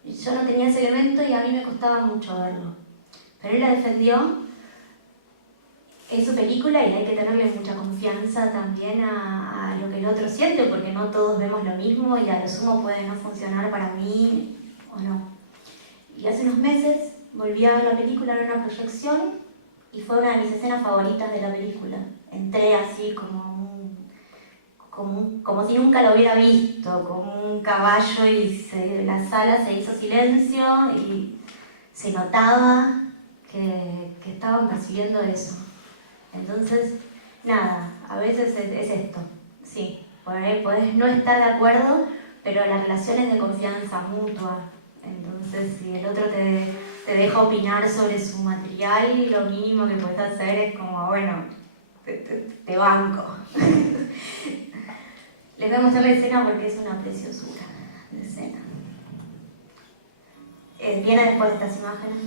Yo no tenía ese elemento y a mí me costaba mucho verlo. Pero él la defendió, es su película y hay que tenerle mucha confianza también a lo que el otro siente, porque no todos vemos lo mismo y a lo sumo puede no funcionar para mí o no. Y hace unos meses volví a ver la película en una proyección y fue una de mis escenas favoritas de la película. Entré así como si nunca lo hubiera visto, como un caballo, y la sala se hizo silencio y se notaba que estaban percibiendo eso. Entonces, nada, a veces es esto, sí, podés no estar de acuerdo, pero la relación es de confianza mutua. Entonces, si el otro te deja opinar sobre su material, lo mínimo que puedes hacer es como, bueno, te banco. Les voy a mostrar la escena porque es una preciosura de escena. Viene después de estas imágenes.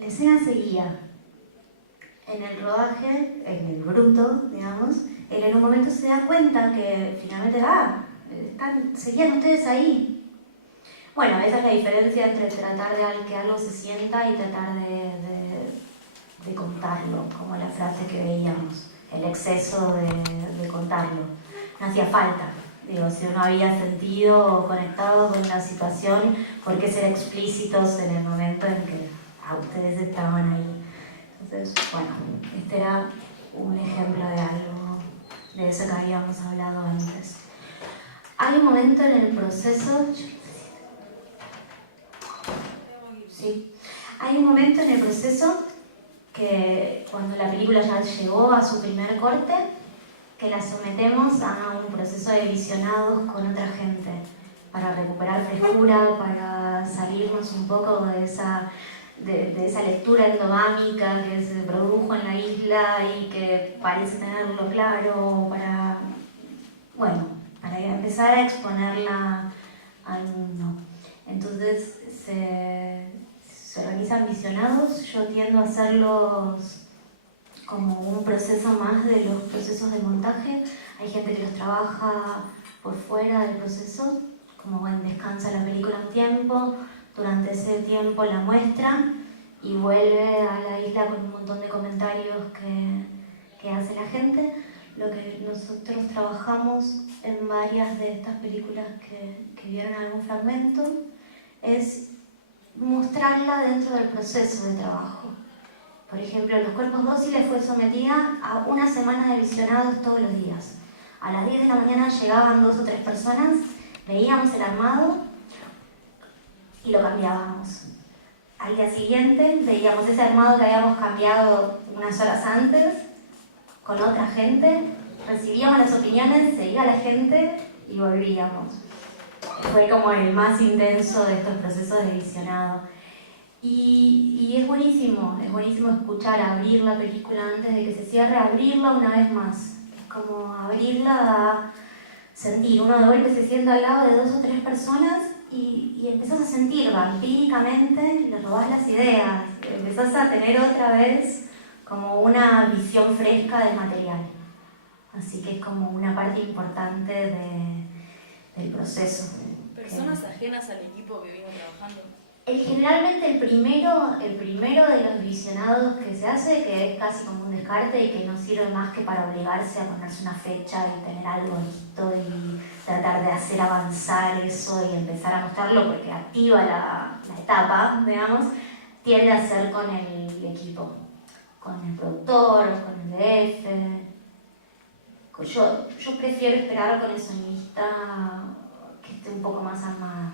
La escena seguía. En el rodaje, en el bruto, digamos, él en un momento se da cuenta que finalmente, seguían ustedes ahí. Bueno, esa es la diferencia entre tratar de que algo se sienta y tratar de contarlo, como la frase que veíamos, el exceso de contarlo. No hacía falta. Digo, si uno había sentido o conectado con la situación, ¿por qué ser explícitos en el momento en que ustedes estaban ahí? Entonces, bueno, este era un ejemplo de algo, de eso que habíamos hablado antes. Hay un momento en el proceso, hay un momento en el proceso que cuando la película ya llegó a su primer corte, que la sometemos a un proceso de visionados con otra gente, para recuperar frescura, para salirnos un poco de esa lectura endogámica que se produjo en la isla y que parece tenerlo claro, para empezar a exponerla al mundo. Entonces se organizan visionados. Yo tiendo a hacerlos como un proceso más de los procesos de montaje. Hay gente que los trabaja por fuera del proceso, como descansa la película un tiempo, durante ese tiempo la muestra y vuelve a la isla con un montón de comentarios que hace la gente. Lo que nosotros trabajamos en varias de estas películas que vieron algún fragmento es mostrarla dentro del proceso de trabajo. Por ejemplo, Los Cuerpos Dóciles fue sometida a una semana de visionados todos los días. A las 10 de la mañana llegaban 2 o 3 personas, veíamos el armado y lo cambiábamos. Al día siguiente veíamos ese armado que habíamos cambiado unas horas antes con otra gente, recibíamos las opiniones, seguía la gente y volvíamos. Fue como el más intenso de estos procesos de visionado. Y es buenísimo escuchar, abrir la película antes de que se cierre, abrirla una vez más. Es como abrirla a sentir. Uno de golpe se sienta al lado de 2 o 3 personas y empezás a sentir vampíricamente, le robás las ideas, empezás a tener otra vez como una visión fresca del material. Así que es como una parte importante del proceso. ¿Personas ajenas al equipo que vino trabajando? Generalmente el primero de los visionados que se hace, que es casi como un descarte y que no sirve más que para obligarse a ponerse una fecha y tener algo listo y tratar de hacer avanzar eso y empezar a mostrarlo porque activa la etapa, digamos, tiende a ser con el equipo, con el productor, con el DF. Yo prefiero esperar con el sonidista que esté un poco más armada.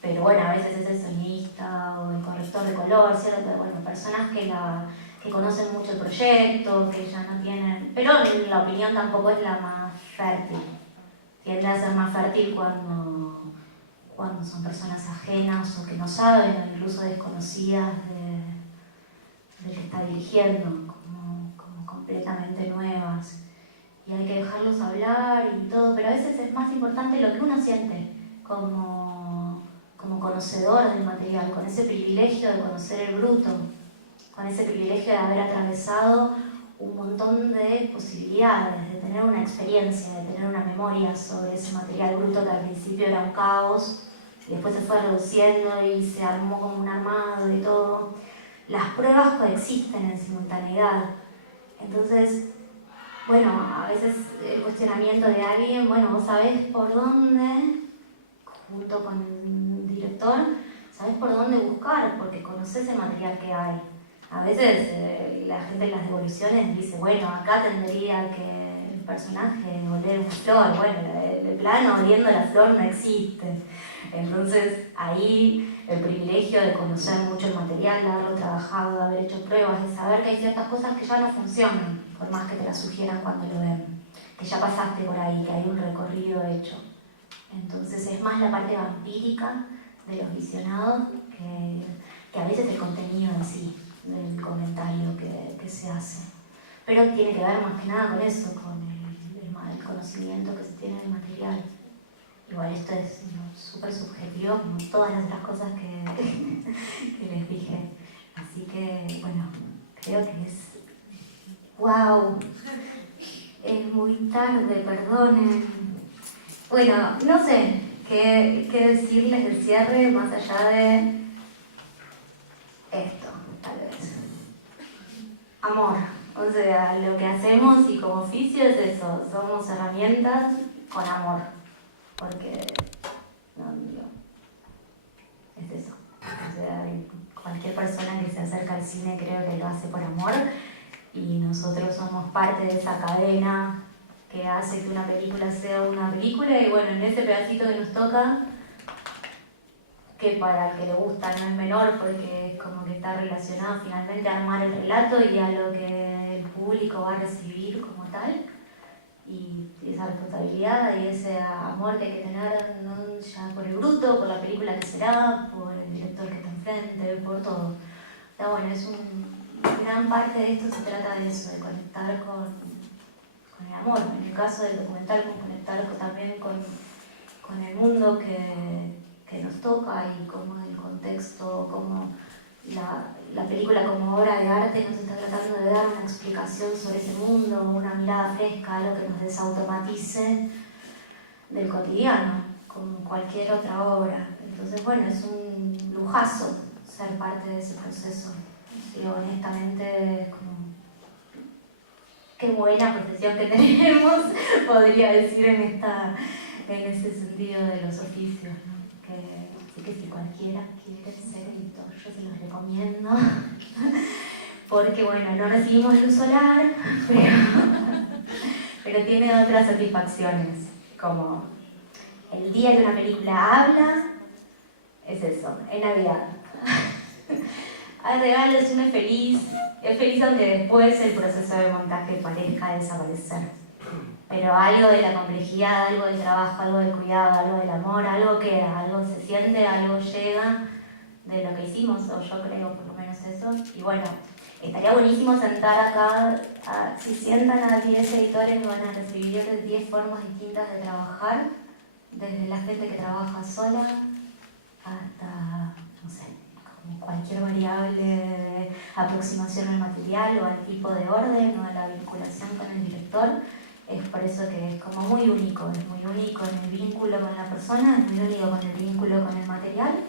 Pero bueno, a veces es el sonidista o el corrector de color, ¿cierto? Pero bueno, personas que conocen mucho el proyecto, que ya no tienen... Pero la opinión tampoco es la más fértil. Tiende a ser más fértil cuando son personas ajenas o que no saben o incluso desconocidas del que está dirigiendo, como completamente nuevas. Y hay que dejarlos hablar y todo, pero a veces es más importante lo que uno siente como conocedor del material, con ese privilegio de conocer el bruto, con ese privilegio de haber atravesado un montón de posibilidades, de tener una experiencia, de tener una memoria sobre ese material bruto que al principio era un caos y después se fue reduciendo y se armó como un armado y todo. Las pruebas coexisten en simultaneidad. Entonces, bueno, a veces el cuestionamiento de alguien, bueno, vos sabés por dónde, junto con el director, sabés por dónde buscar, porque conocés el material que hay. A veces la gente en las devoluciones dice, bueno, acá tendría que el personaje oler una flor, bueno, el plano oliendo la flor no existe. Entonces ahí el privilegio de conocer mucho el material, de haberlo trabajado, de haber hecho pruebas, de saber que hay ciertas cosas que ya no funcionan, por más que te las sugieran cuando lo ven, que ya pasaste por ahí, que hay un recorrido hecho. Entonces es más la parte vampírica de los visionados que a veces el contenido en sí, del comentario que se hace. Pero tiene que ver más que nada con eso, con el conocimiento que se tiene del material. Igual esto es súper subjetivo, como todas las otras cosas que les dije. Así que, bueno, creo que es... ¡Wow! Es muy tarde, perdonen. Bueno, no sé qué decirles del cierre más allá de esto, tal vez. Amor. O sea, lo que hacemos y como oficio es eso, somos herramientas con amor. Porque, es eso. O sea, cualquier persona que se acerca al cine creo que lo hace por amor y nosotros somos parte de esa cadena que hace que una película sea una película y bueno, en ese pedacito que nos toca, que para el que le gusta no es menor porque es como que está relacionado finalmente a armar el relato y a lo que el público va a recibir como tal. Y esa responsabilidad y ese amor que hay que tener ¿no? ya por el bruto, por la película que será, por el director que está enfrente, por todo. Pero bueno, gran parte de esto se trata de eso, de conectar con el amor. En el caso del documental, conectar también con el mundo que nos toca y como el contexto, como la película como obra de arte nos está tratando de dar una explicación sobre ese mundo, una mirada fresca, algo que nos desautomatice del cotidiano, como cualquier otra obra. Entonces, bueno, es un lujazo ser parte de ese proceso. Sí, honestamente, es como qué buena profesión que tenemos, podría decir en ese sentido de los oficios, ¿no? Así que si cualquiera quiere ser editor, yo se los recomiendo, porque bueno, no recibimos luz solar, pero tiene otras satisfacciones, como el día que una película habla, es eso, es Navidad. Hay regalos, uno es feliz aunque después el proceso de montaje parezca desaparecer. Pero algo de la complejidad, algo del trabajo, algo del cuidado, algo del amor, algo queda, algo se siente, algo llega de lo que hicimos, o yo creo por lo menos eso. Y bueno, estaría buenísimo sentar acá, si sientan a 10 editores van a recibir 10 formas distintas de trabajar, desde la gente que trabaja sola hasta, no sé, como cualquier variable de aproximación al material o al tipo de orden o a la vinculación con el director. Es por eso que es como muy único, es muy único en el vínculo con la persona, es muy único con el vínculo con el material.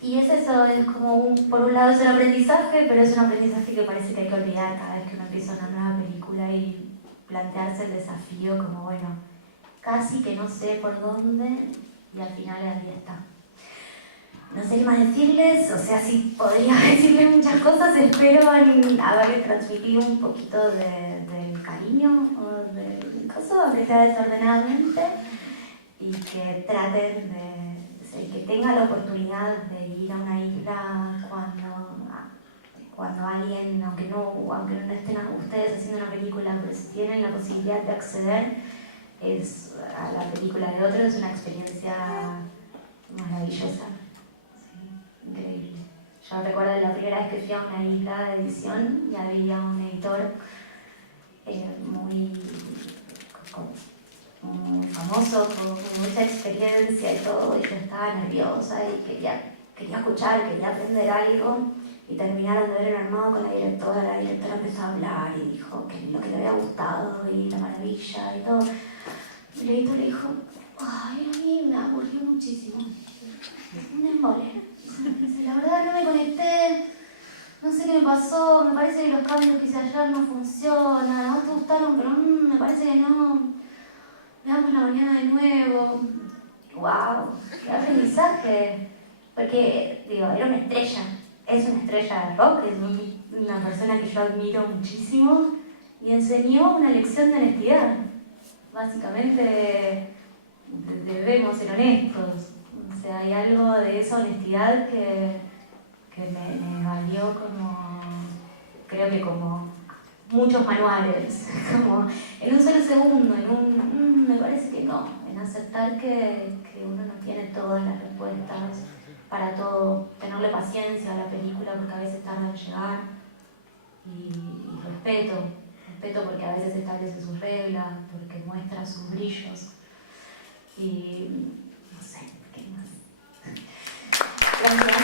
Y es eso, es como por un lado es un aprendizaje, pero es un aprendizaje que parece que hay que olvidar cada vez que uno empieza una nueva película y plantearse el desafío como, bueno, casi que no sé por dónde y al final ahí está. No sé qué más decirles, o sea, sí podría decirles muchas cosas, espero haber transmitido un poquito del cariño o del caso, aunque sea desordenadamente, y que traten de que tenga la oportunidad de ir a una isla cuando alguien, aunque no estén ustedes haciendo una película, pero si tienen la posibilidad de acceder a la película de otros, es una experiencia maravillosa, sí, increíble. Yo recuerdo la primera vez que fui a una isla de edición y había un editor muy famoso, con mucha experiencia y todo, y yo estaba nerviosa y quería escuchar, quería aprender algo, y terminaron de ver el armado con la directora empezó a hablar y dijo que lo que le había gustado y la maravilla y todo. Y el editor le dijo, ay, a mí me aburrió muchísimo, un embole, la verdad no me conecté, no sé qué me pasó, me parece que los cambios que hice ayer no funcionan, a vos te gustaron, pero me parece que no. Veamos la mañana de nuevo. ¡Wow! ¡Qué aprendizaje! Porque, digo, era una estrella. Es una estrella de rock, es una persona que yo admiro muchísimo. Y enseñó una lección de honestidad. Básicamente, debemos ser honestos. O sea, hay algo de esa honestidad que me valió creo que como muchos manuales, como en un solo segundo, me parece que no, en aceptar que uno no tiene todas las respuestas para todo, tenerle paciencia a la película porque a veces tarda en llegar, y respeto porque a veces establece sus reglas, porque muestra sus brillos, y no sé, ¿qué más? Gracias.